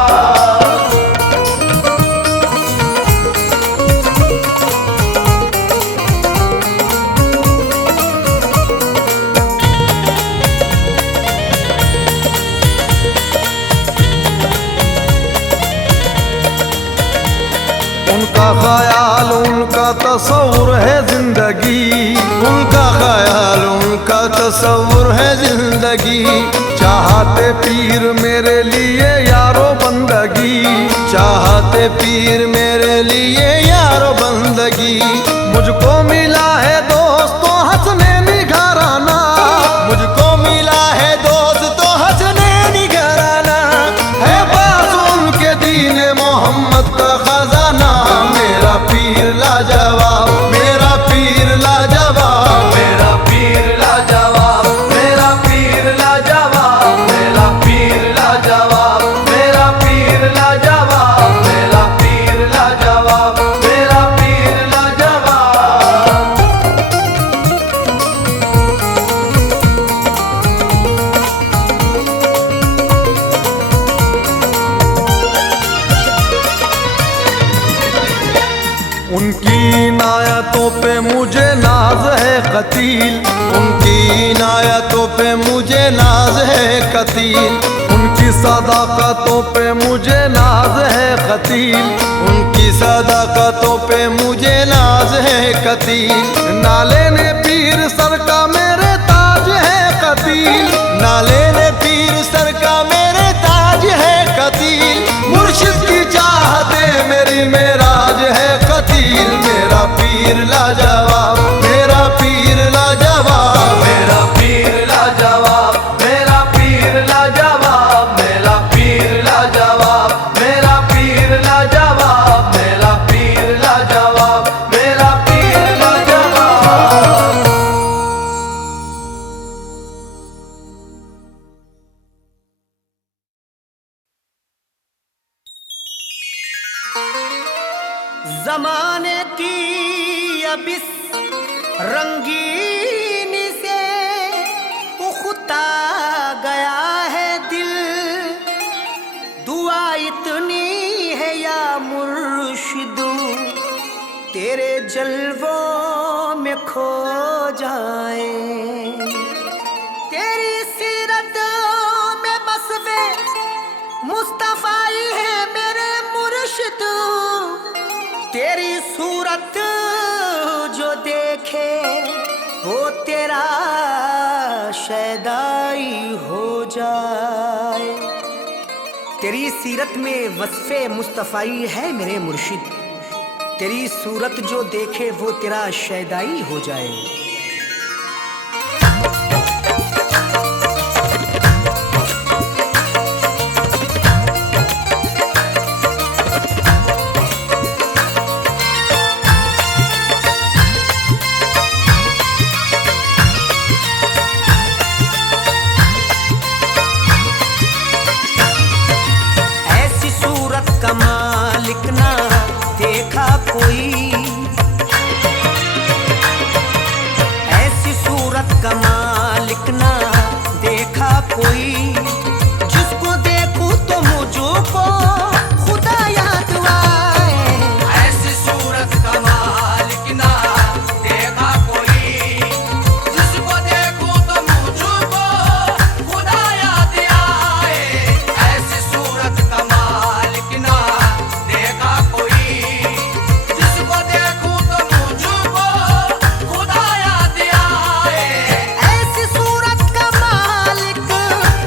उनका ख्याल उनका उनका तस्वुर है जिंदगी, उनका ख्याल उनका तस्वुर है जिंदगी। चाहते पीर मेरे लिए यारो बंदगी, चाहते पीर मेरे लिए यारो बंदगी। मुझको मिला है दोस्तों हंसने घराना, मुझको मिला है दोस्तों हंसने घराना। है पास उनके दीन मोहम्मद का खजाना, मेरा पीर लाजवाब, मेरा पीर लाजवाब, मेरा पीर लाजवाब, मेरा पीर लाजवाब, मेरा पीर लाजवाब, मेरा पीर लाजवाब, मेरा पीर लाजवाब, मेरा पीर लाजवाब। उनकी इनायतों पे मुझे नाज है कतील, उनकी इनायतों पे मुझे नाज है कतील। उनकी सदाकतों पे मुझे नाज है कतील, उनकी सदाकतों पे मुझे नाज है कतील। नाले ने पीर सर का मेरे ताज है कतील, नाले ने पीर सर का मेरे ताज है कतील। मुर्शिद की चाहते मेरी मेराज है कतील, मेरा पीर लाजवाब, मेरा पीर लाजवाब, मेरा पीर लाजवाब, मेरा पीर लाजवाब, मेरा पीर लाजवाब, मेरा पीर लाजवाब, मेरा पीर लाजवाब, मेरा पीर लाजवाब। जमाने की अब इस रंगीनी से उखता गया है दिल। दुआ इतनी है या मुर्शिदू, तेरे जलवों में खो जाए। तेरी सीरत में बसवे मुस्तफाई है मेरे मुर्शिद। तेरी सूरत जो देखे वो तेरा शैदाई हो जाए। तेरी सीरत में वस्फे मुस्तफाई है मेरे मुर्शिद, तेरी सूरत जो देखे वो तेरा शैदाई हो जाए। मालिक ना देखा कोई, ऐसी सूरत का मालिक ना देखा कोई। जिसको देखूं तो मुझको खुदा याद आए। ऐसी सूरत का मालिक ना देखा कोई, जिसको देखूं तो मुझको खुदा याद आए। ऐसी सूरत का मालिक ना देखा कोई, जिसको देखूं तो मुझको खुदा याद आए। ऐसी सूरत का मालिक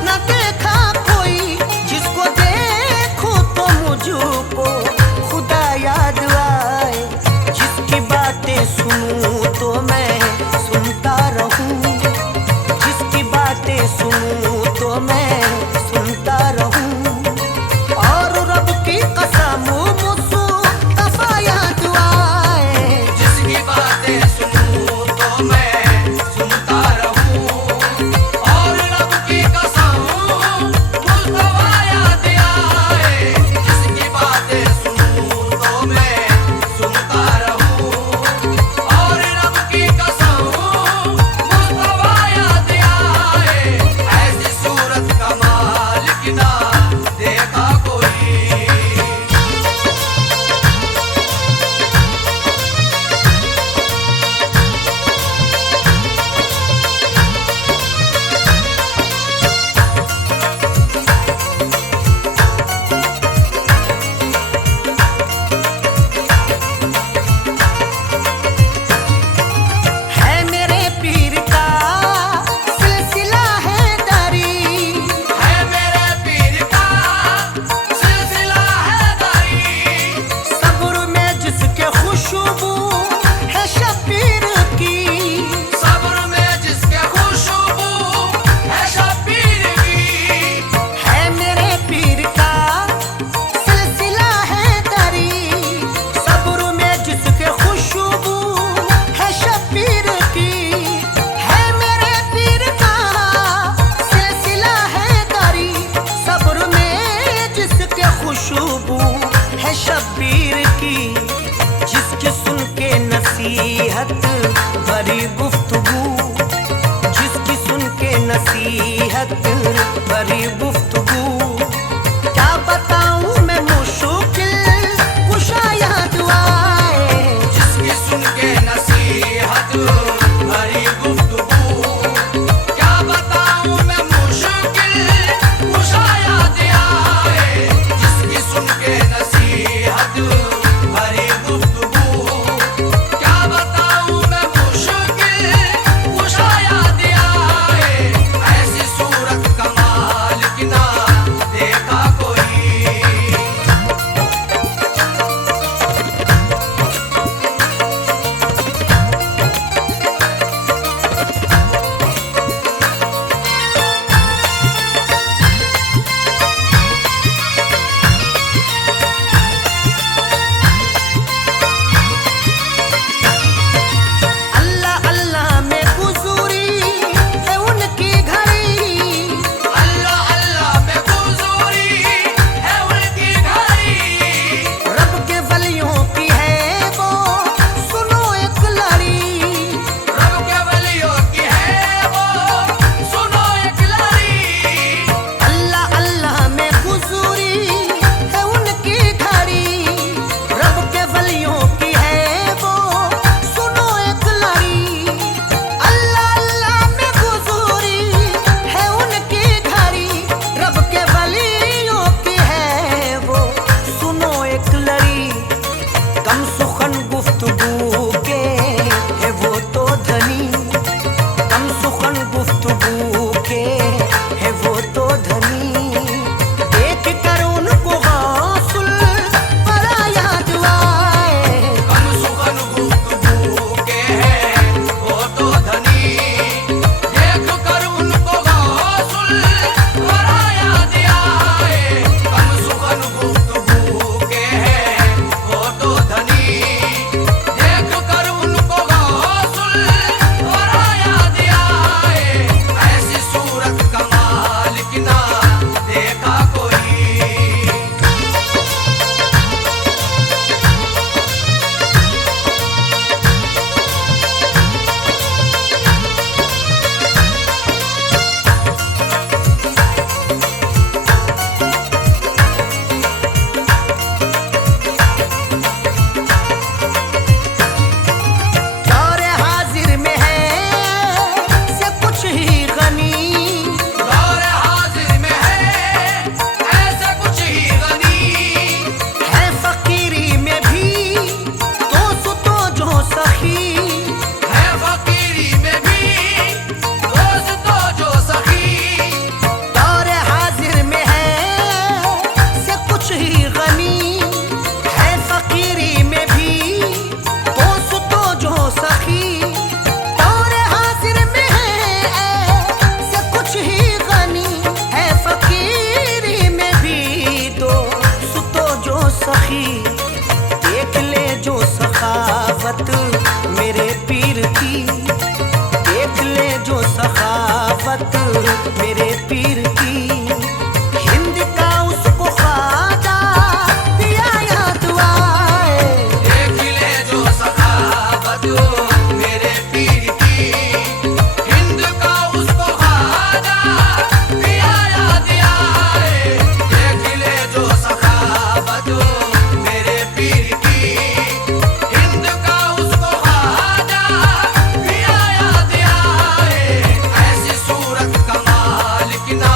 न देखा कोई, जिसको देखूं तो मुझको खुदा याद आए। जिसकी बातें सुनूं तो मैं सुनता रहूं, जिसकी बातें सुनूं तो मैं सुनता रहूं। और रब की कसम मुस्तफा याद आए। जिसकी बातें सुनूं तो मैं सुनता रहूं, और रब की कसम मुस्तफा याद आए। जिसकी बातें सुनूं तो मैं सुनता रहूं, और रब की कसम मुस्तफा याद आए। ऐसी सूरत का भरी गुफ्तगू, जिसकी सुन के नसीहत भरी गुफ्तगू, क्या बताऊं मैं मुश्किल कुशाया दुआएं, जिसकी सुन के नसीहत भरी गुफ्तगू, क्या बताऊं मैं मुश्किल कुशाया दुआएं, जिसकी सुन के नसीहत भरी गुफ्तगू, क्या बताऊं मैं मुश्किल कुशाया दुआएं, ऐसी सूरत कमाल की ना देखा कोई। अल्लाह अल्लाह में गुज़री है उनकी घड़ी, अल्लाह अल्लाह में गुज़री है उनकी घड़ी, रब के वलियों की है वो सुनो एक लड़ी, रब के वलियों की है वो सुनो एक लड़ी। अल्लाह अल्लाह में गुज़री है उनकी घड़ी, रब के वलियों की है वो सुनो एक लड़ी, अल्लाह अल्लाह में गुज़री है उनकी घड़ी, रब के वलियों की है वो सुनो एक लड़ी, कम सुखन गुफ्तगू के है वो तो धनी, कम सुखन गुफ्तगू के है वो तो धनी, देख कर उनको गौसुल बड़ा याद आए, कम सुखन गुफ्तगू के हैं वो तो धनी, देख कर उनको गौसुल बड़ा याद आए, कम सुखन गुफ्तगू के हैं वो तो धनी, देख कर उनको गौसुल बड़ा याद आए, ऐसी सूरत कमाल की ना देखा कोई। दौर हाजिर में है से कुछ ही गनी, दौर हाजिर में है ऐसा कुछ ही गनी, है फकीरी में भी दोस्त तो जो सखी, है फकीरी में भी दोस्त तो जो सखी, दौर हाजिर में है से कुछ ही गनी, है फकीरी में भी दोस्त तो जो सखी, दौर हाजिर में है से कुछ ही गनी, है फकीरी में भी दोस्त तो जो सखी, देख ले जो सखावत मेरे पीर की, देख ले जो सखावत मेरे पीर की, हिंद का उसको ख्वाजा दिया याद आए, देख ले जो सखावत मेरे पीर की, हिंद का उसको ख्वाजा दिया याद आए, देख ले जो सखावत मेरे पीर की, हिंद का उसको ख्वाजा दिया याद आए, ऐसी सूरत कमाल की ना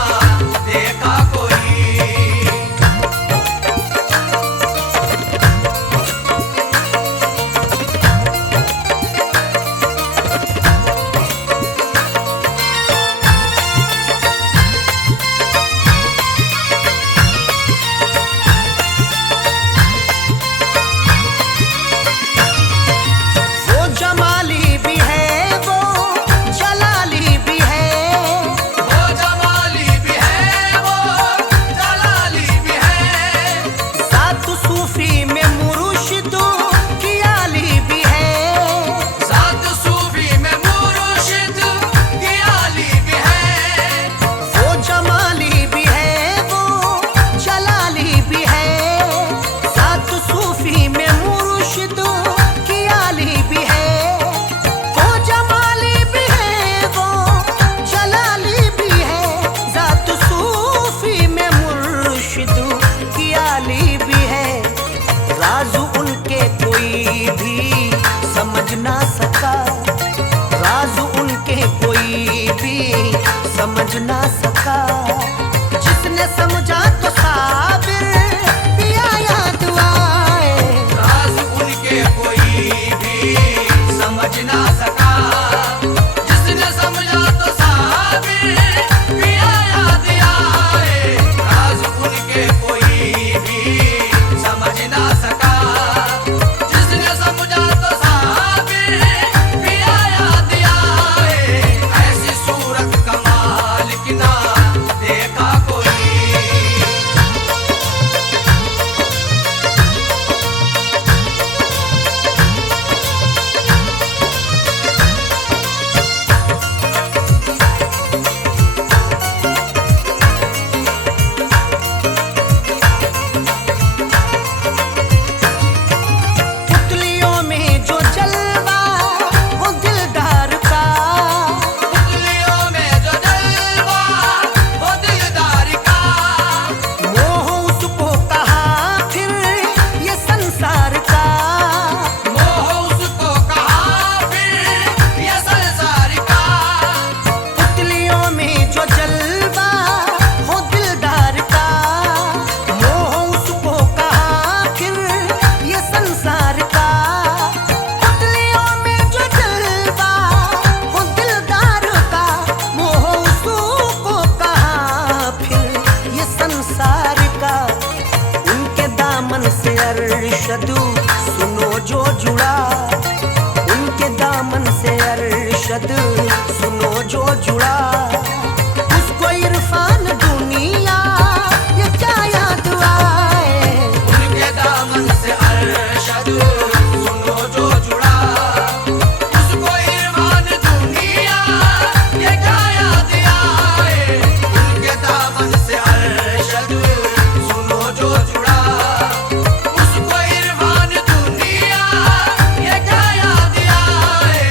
समझ ना सका। जिसने समझा तो साबिर पिया याद आए। राज उनके कोई भी समझ ना सका। जिसने समझा तो साबिर पिया याद आए। राज उनके कोई भी समझ ना सका। जिसने समझा तो साबिर पिया याद आए। ऐसी सूरत कमाल की ना देखा कोई। पुतलियों में जो जलवा वो दिलदार का। पुतलियों में जो जलवा वो दिलदार का। मोह उसको कहा फिर ये संसार का। मोह उसको कहा फिर ये संसार का। पुतलियों में जो जलवा हो दिलदार का। मोह उसको कहा फिर ये संसार का। पुतलियों में जो जलवा हो दिलदार का। मोह उसको कहा फिर ये संसार का। उनके दामन से अरशदू सुनो जो जुड़ा। उनके दामन से अरशद सुनो जो जुड़ा। उसको इरफान दुनिया ये क्या याद आए। उनके दामन से अरशद सुनो जो जुड़ा। उसको इरफान दुनिया ये क्या याद आए। उनके दामन से अरशद सुनो जो जुड़ा। उसको इरफान दुनिया ये क्या याद आए।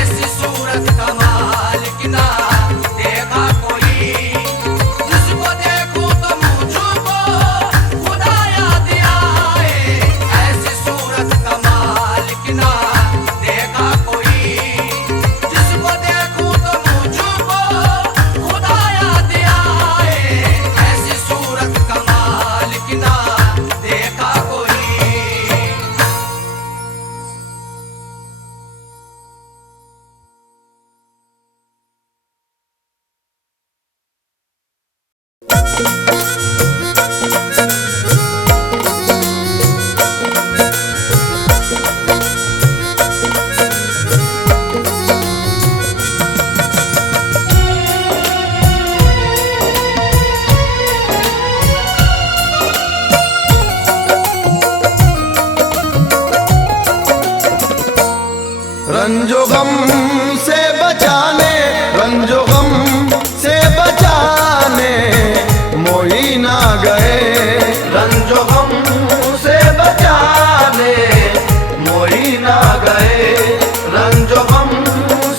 ऐसी सूरत कमाल की ना देखा कोई। जिसको देखूं तो मुझको खुदा याद आए। ऐसी सूरत कमाल की ना देखा कोई। जिसको देखूं तो मुझको खुदा याद आए। ऐसी सूरत कमाल की ना देखा कोई। रंजो गम से बचाने, रंजो गम से बचाने मोही ना गए। रंजो गम से बचाने मोही ना गए। रंजो गम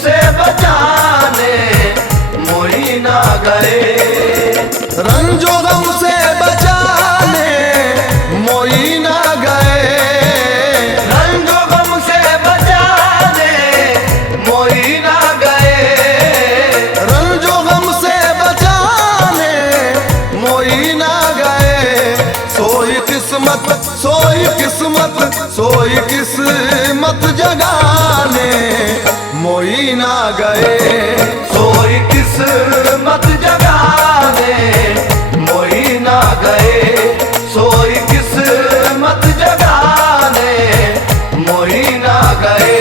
से बचाने मोही ना गए। रंजो गम से बचाने मोही ना गए। रंजो गम से बचाने मोही ना गए। रंजो गम से बचाने मोही ना गए। सोई किस्मत, सोई किस्मत, सोई किस्मत जगाने मोही ना गए। सोई किस्मत जगाने मोही ना गए। सोई किस्मत जगाने मोही ना गए।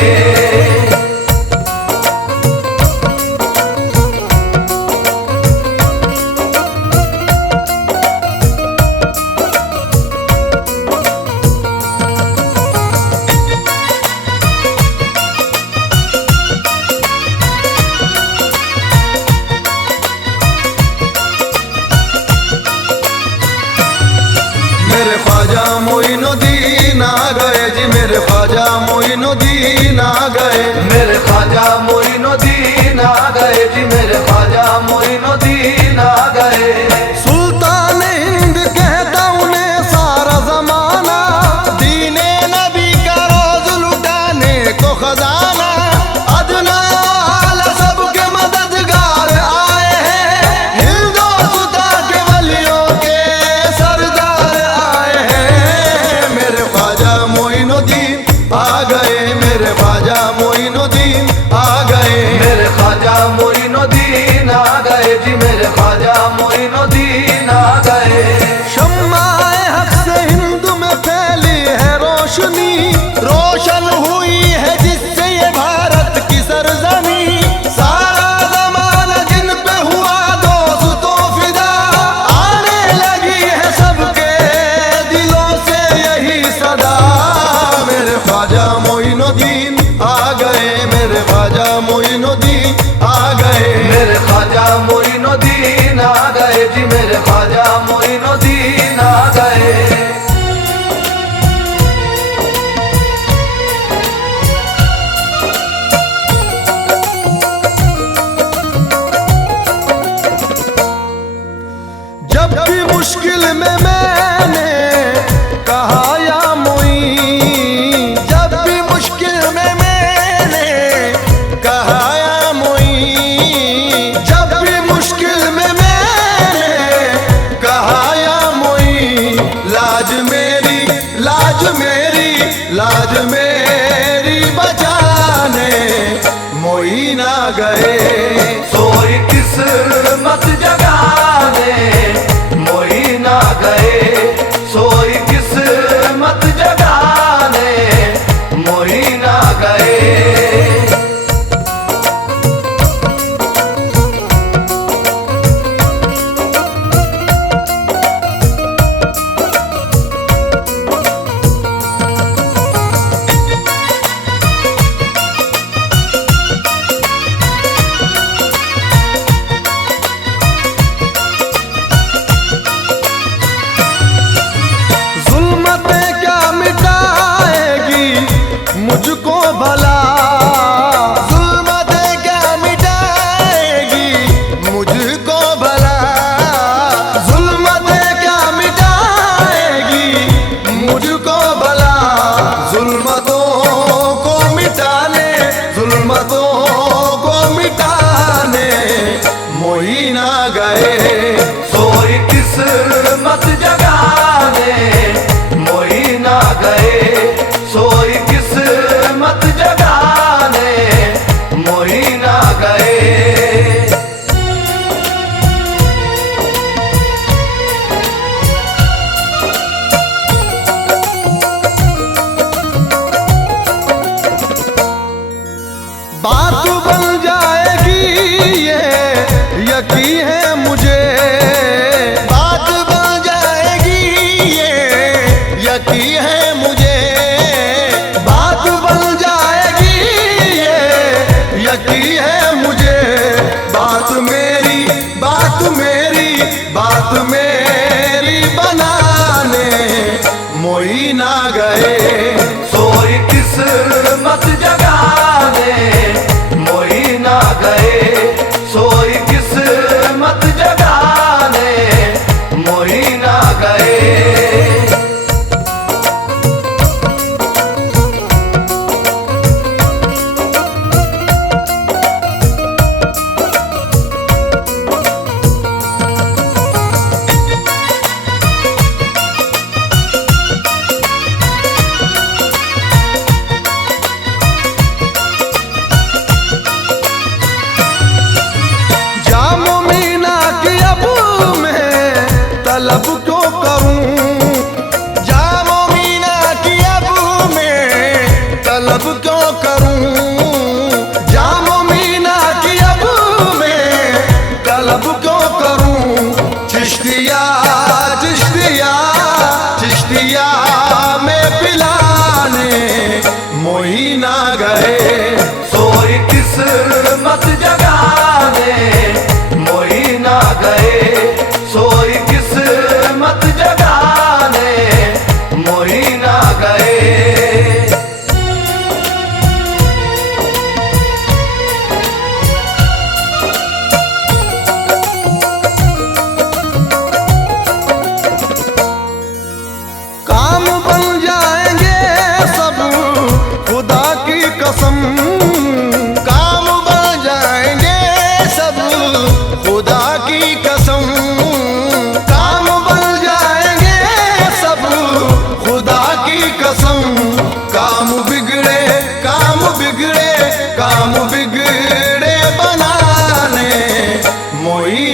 मेरे ख्वाजा मोइनुद्दीन आ गए जी। मेरे ख्वाजा मोइनुद्दीन आ गए। मेरे ख्वाजा मोइनुद्दीन आ गए जी। मेरे ख्वाजा मोइनुद्दीन आ गए। सुल्तान हिंद कहता उन्हें सारा जमाना। दीने नबी का रोज लुटाने को खजाना। अदना सबके मददगार आए हैं। जी मेरे ख्वाजा मोइनुद्दीन आ गए। शम्माए हक से हिंद में फैली है रोशनी, रोशन हुई है जिससे ये भारत की सरजमी। सारा ज़माना जिन पे हुआ दोस्तों फिदा, आने लगी है सबके दिलों से यही सदा। मेरे ख्वाजा मोइनुद्दीन आ गए, मेरे ख्वाजा मोइनुद्दीन आ गए। मेरे ख्वाजा मोइनुद्दीन आ गए जी मेरे ख्वाजा मोइनुद्दीन आ गए। जब भी मुश्किल में मैंने कहा या मोई, जब भी मुश्किल में मैंने कहा या मोई, जब भी मुश्किल में मैंने कहा या मोई, लाज मेरी लाज मेरी लाज मेरी बचाने मोई ना गए। सोई किस्मत जगाने मोई ना गए, सोई किस्मत जगाने मोई ना गए। जुल्मतें क्या मिटाएगी मुझको भला, जुल्मतें क्या मिटाएगी मुझको भला, जुल्मतें क्या मिटाएगी मुझको भला। जुल्मतों को मिटाने, जुल्मतों को मिटाने मोई ना गए। सोई किस्मत जगाने मोई ना गए, सोई किस्मत जगाने मोई ना गए। बात बन जाएगी ये यकीन है मुझे, बात बन जाएगी ये यकीन है मुझे, बात बन जाएगी ये यकीन है मुझे। बात मेरी बात मेरी बात मेरी बनाने मोई ना गए। सोई किस्मत जगाने मोई ना गए, सोई किस्मत जगाने मोई ना गए। जामो मीना की अब मैं तलब क्यों करूं, जामो मीना की अब मैं तलब क्यों करूं, जामो मीना की अब मैं तलब क्यों करूं। चिश्तिया चिश्तिया चिश्तिया में पिलाने मोई ना गए। सोई किस्मत जगाने मोई ना गए, सोई किस्मत जगाने मोई ना गए। काम बन जाएंगे सब खुदा की कसम, काम बन जाएंगे सब खुदा की कसम।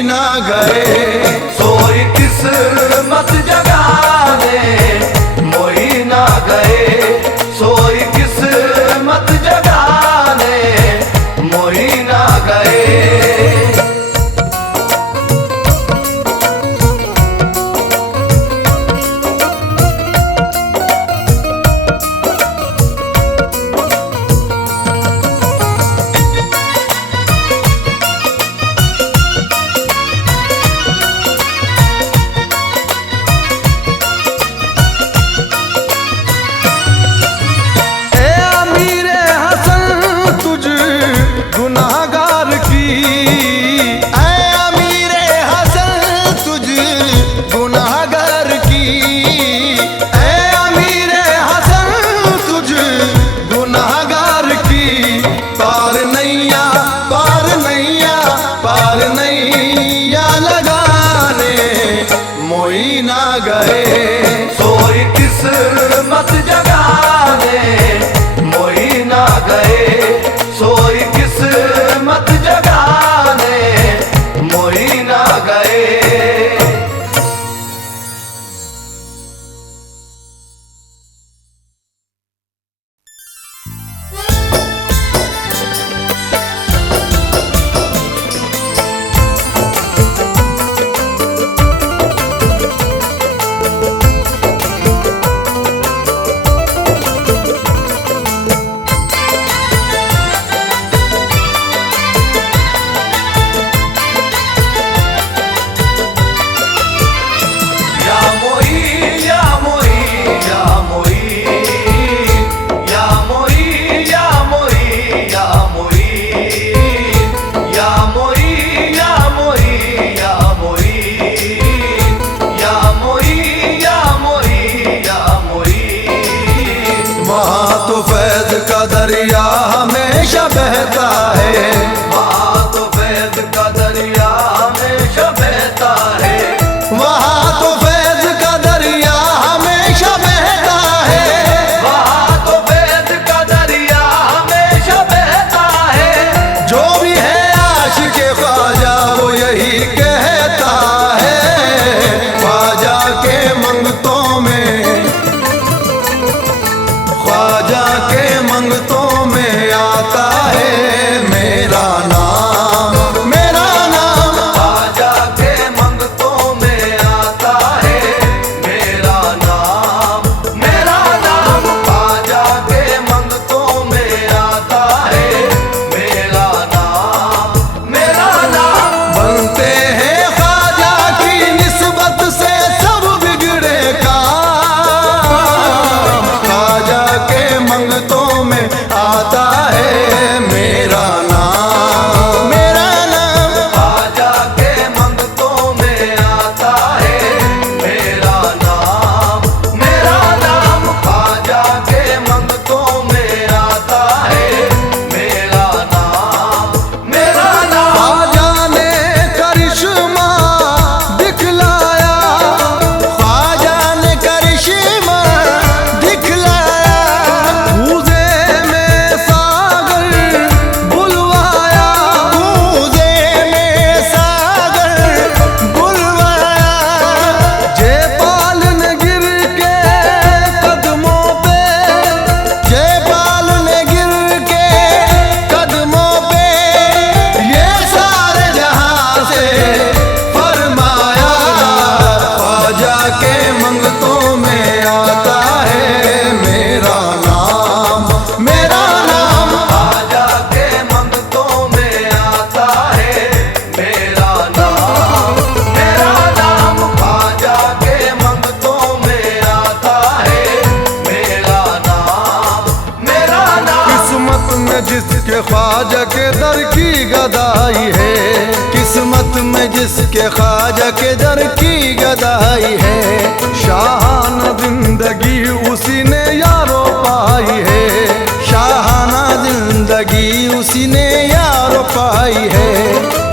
ना गए। सोई किस्मत जगाने मोई ना गए, सोई किस्मत जगाने मोई ना गए। गुनाहगार की, ऐ अमीर हसन तुझ गुनाहगार की, ऐ अमीर हसन तुझ गुनाहगार की। पार नैया पार नैया पार नैया लगाने मोई ना गए। सोई किस्मत जगाने मोई ना गए, सोई किस्मत जगाने मोई ना गए। दरिया हमेशा बहता है, वहाँ तो फैज़ का दरिया हमेशा बहता है, वहाँ तो फैज़ का दरिया हमेशा बहता है, वहाँ तो फैज़ का दरिया हमेशा बहता है। जो भी है आशिक़ ख्वाजा वो यही कहता है। ख्वाजा के मंगतों में, ख्वाजा के मंगतों में आता है मेरा नाम, मेरा नाम। ख्वाजा के मंगतों में आता है मेरा नाम, मेरा नाम। ख्वाजा के मंगतों में आता है मेरा नाम, मेरा नाम। बनते हैं ख्वाजा की निस्बत से सब बिगड़े काम। ख्वाजा के मंगतों में आता है मेरा नाम, मेरा नाम। ख्वाजा के मंगतों में आता है मेरा नाम, मेरा नाम। ख्वाजा के मंगतों में आता है मेरा नाम, मेरा नाम। ख्वाजा ने करिश्मा दिखलाया, ख्वाजा ने करिश्मा दिखलाया। कूज़े में सागर बुलवाया, कूज़े में सागर बुलवाया। जयपाल ने गिर के कदमों पे, जयपाल ने गिर के कदमों पे ये सारे जहां से फरमाया। ख्वाजा के मंगतों में आता है मेरा नाम, मेरा नाम। ख्वाजा के मंगतों में आता है मेरा नाम, मेरा नाम। ख्वाजा के मंगतों में आता है मेरा नाम, मेरा नाम। किस्मत में जिसके ख्वाजा के दर की गदाई है, किस्मत में जिसके ख्वाजा के दर की गदाई है। शाहाना जिंदगी उसी ने यारो पाई है, शाहाना जिंदगी उसी ने यारो पाई है।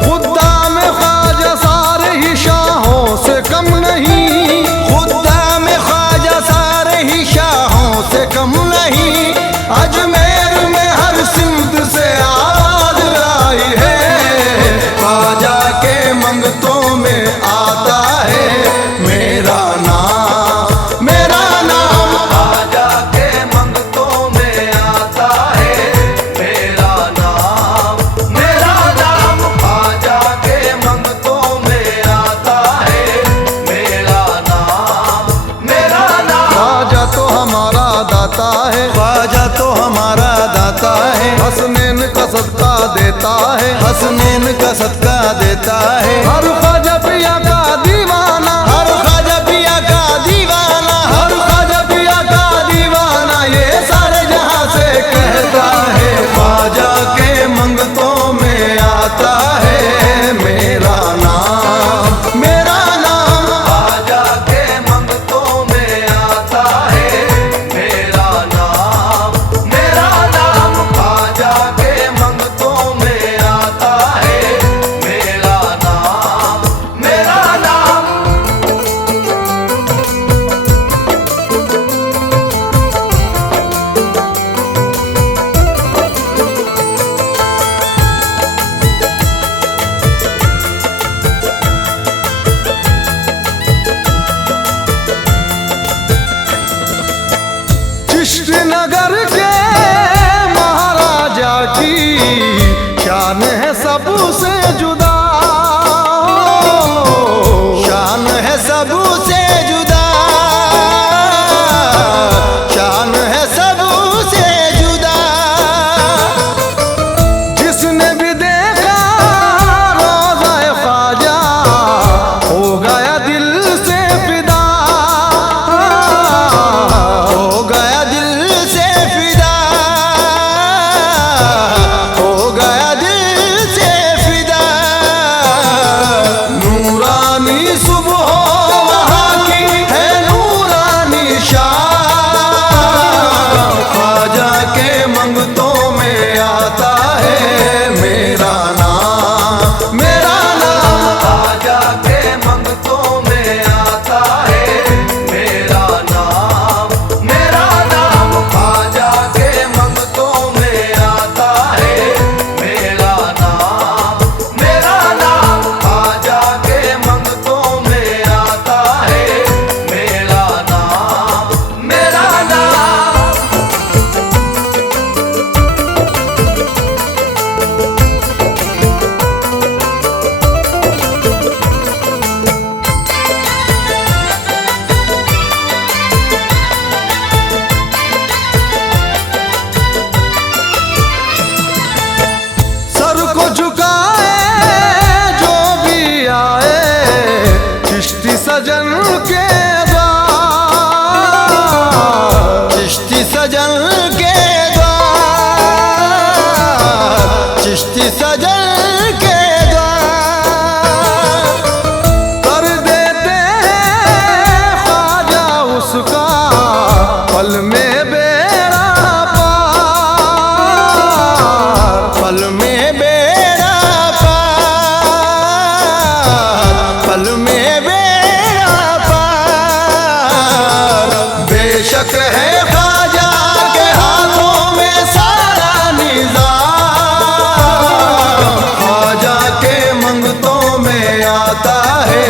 खुदा में ख्वाजा सारे ही शाहों से कम नहीं, खुदा में ख्वाजा सारे ही शाहों से कम नहीं। अजमेर में हर सिमत से आवाज आई है ख्वाजा के मंगतों में आता है मेरा नाम, मेरा नाम। ख्वाजा के मंगतों में आता है मेरा नाम, मेरा नाम। ख्वाजा के मंगतों में आता है मेरा नाम, मेरा नाम। ख्वाजा तो हमारा दाता है, ख्वाजा तो हमारा दाता है। हसनैन का सदका देता है, हसनैन का सदका देता है। हर ख्वाजा पिया का दीवाना, हर ख्वाजा पिया का दीवाना, हर ख्वाजा पिया का दीवाना ये सारे जहां से कहता है। ख्वाजा के मंगतों में आता है मेरा नाम, मेरा नाम। ख्वाजा के मंगतों में आता है मेरा नाम, मेरा नाम। ख्वाजा के मंगतों में आता है मेरा नाम, मेरा नाम। चिश्ती नगर के महाराजा की शान है सबसे जुदा, शान है सबसे जुदा, शान है सबसे जुदा। जिसने भी देखा रोज़ा ख्वाजा हो गया दिल से फिदा, हो गया दिल से फिदा, हो गया दिल से फिदा। नूरानी सुबह वहाँ की है नूरानी शाम। ख्वाजा के मंगतों में आता है मेरा नाम, मेरा नाम। ख्वाजा के मंगतों में आता है मेरा नाम, मेरा नाम। ख्वाजा के मंगतों में आता है मेरा नाम, मेरा नाम। ख्वाजा के मंगतों में आता है मेरा नाम, मेरा नाम। सर को झुकाए जो भी आए चिश्ती सजन के द्वार, चिश्ती सजन के द्वार, चिश्ती सजन के द्वार। कर देते हैं ख्वाजा उसका पल में बेड़ा पार, पल में बेड़ा पार, पल में बेड़ा पार। बेशक है ख्वाजा के हाथों में सारा निजाम। ख्वाजा के मंगतों में आता है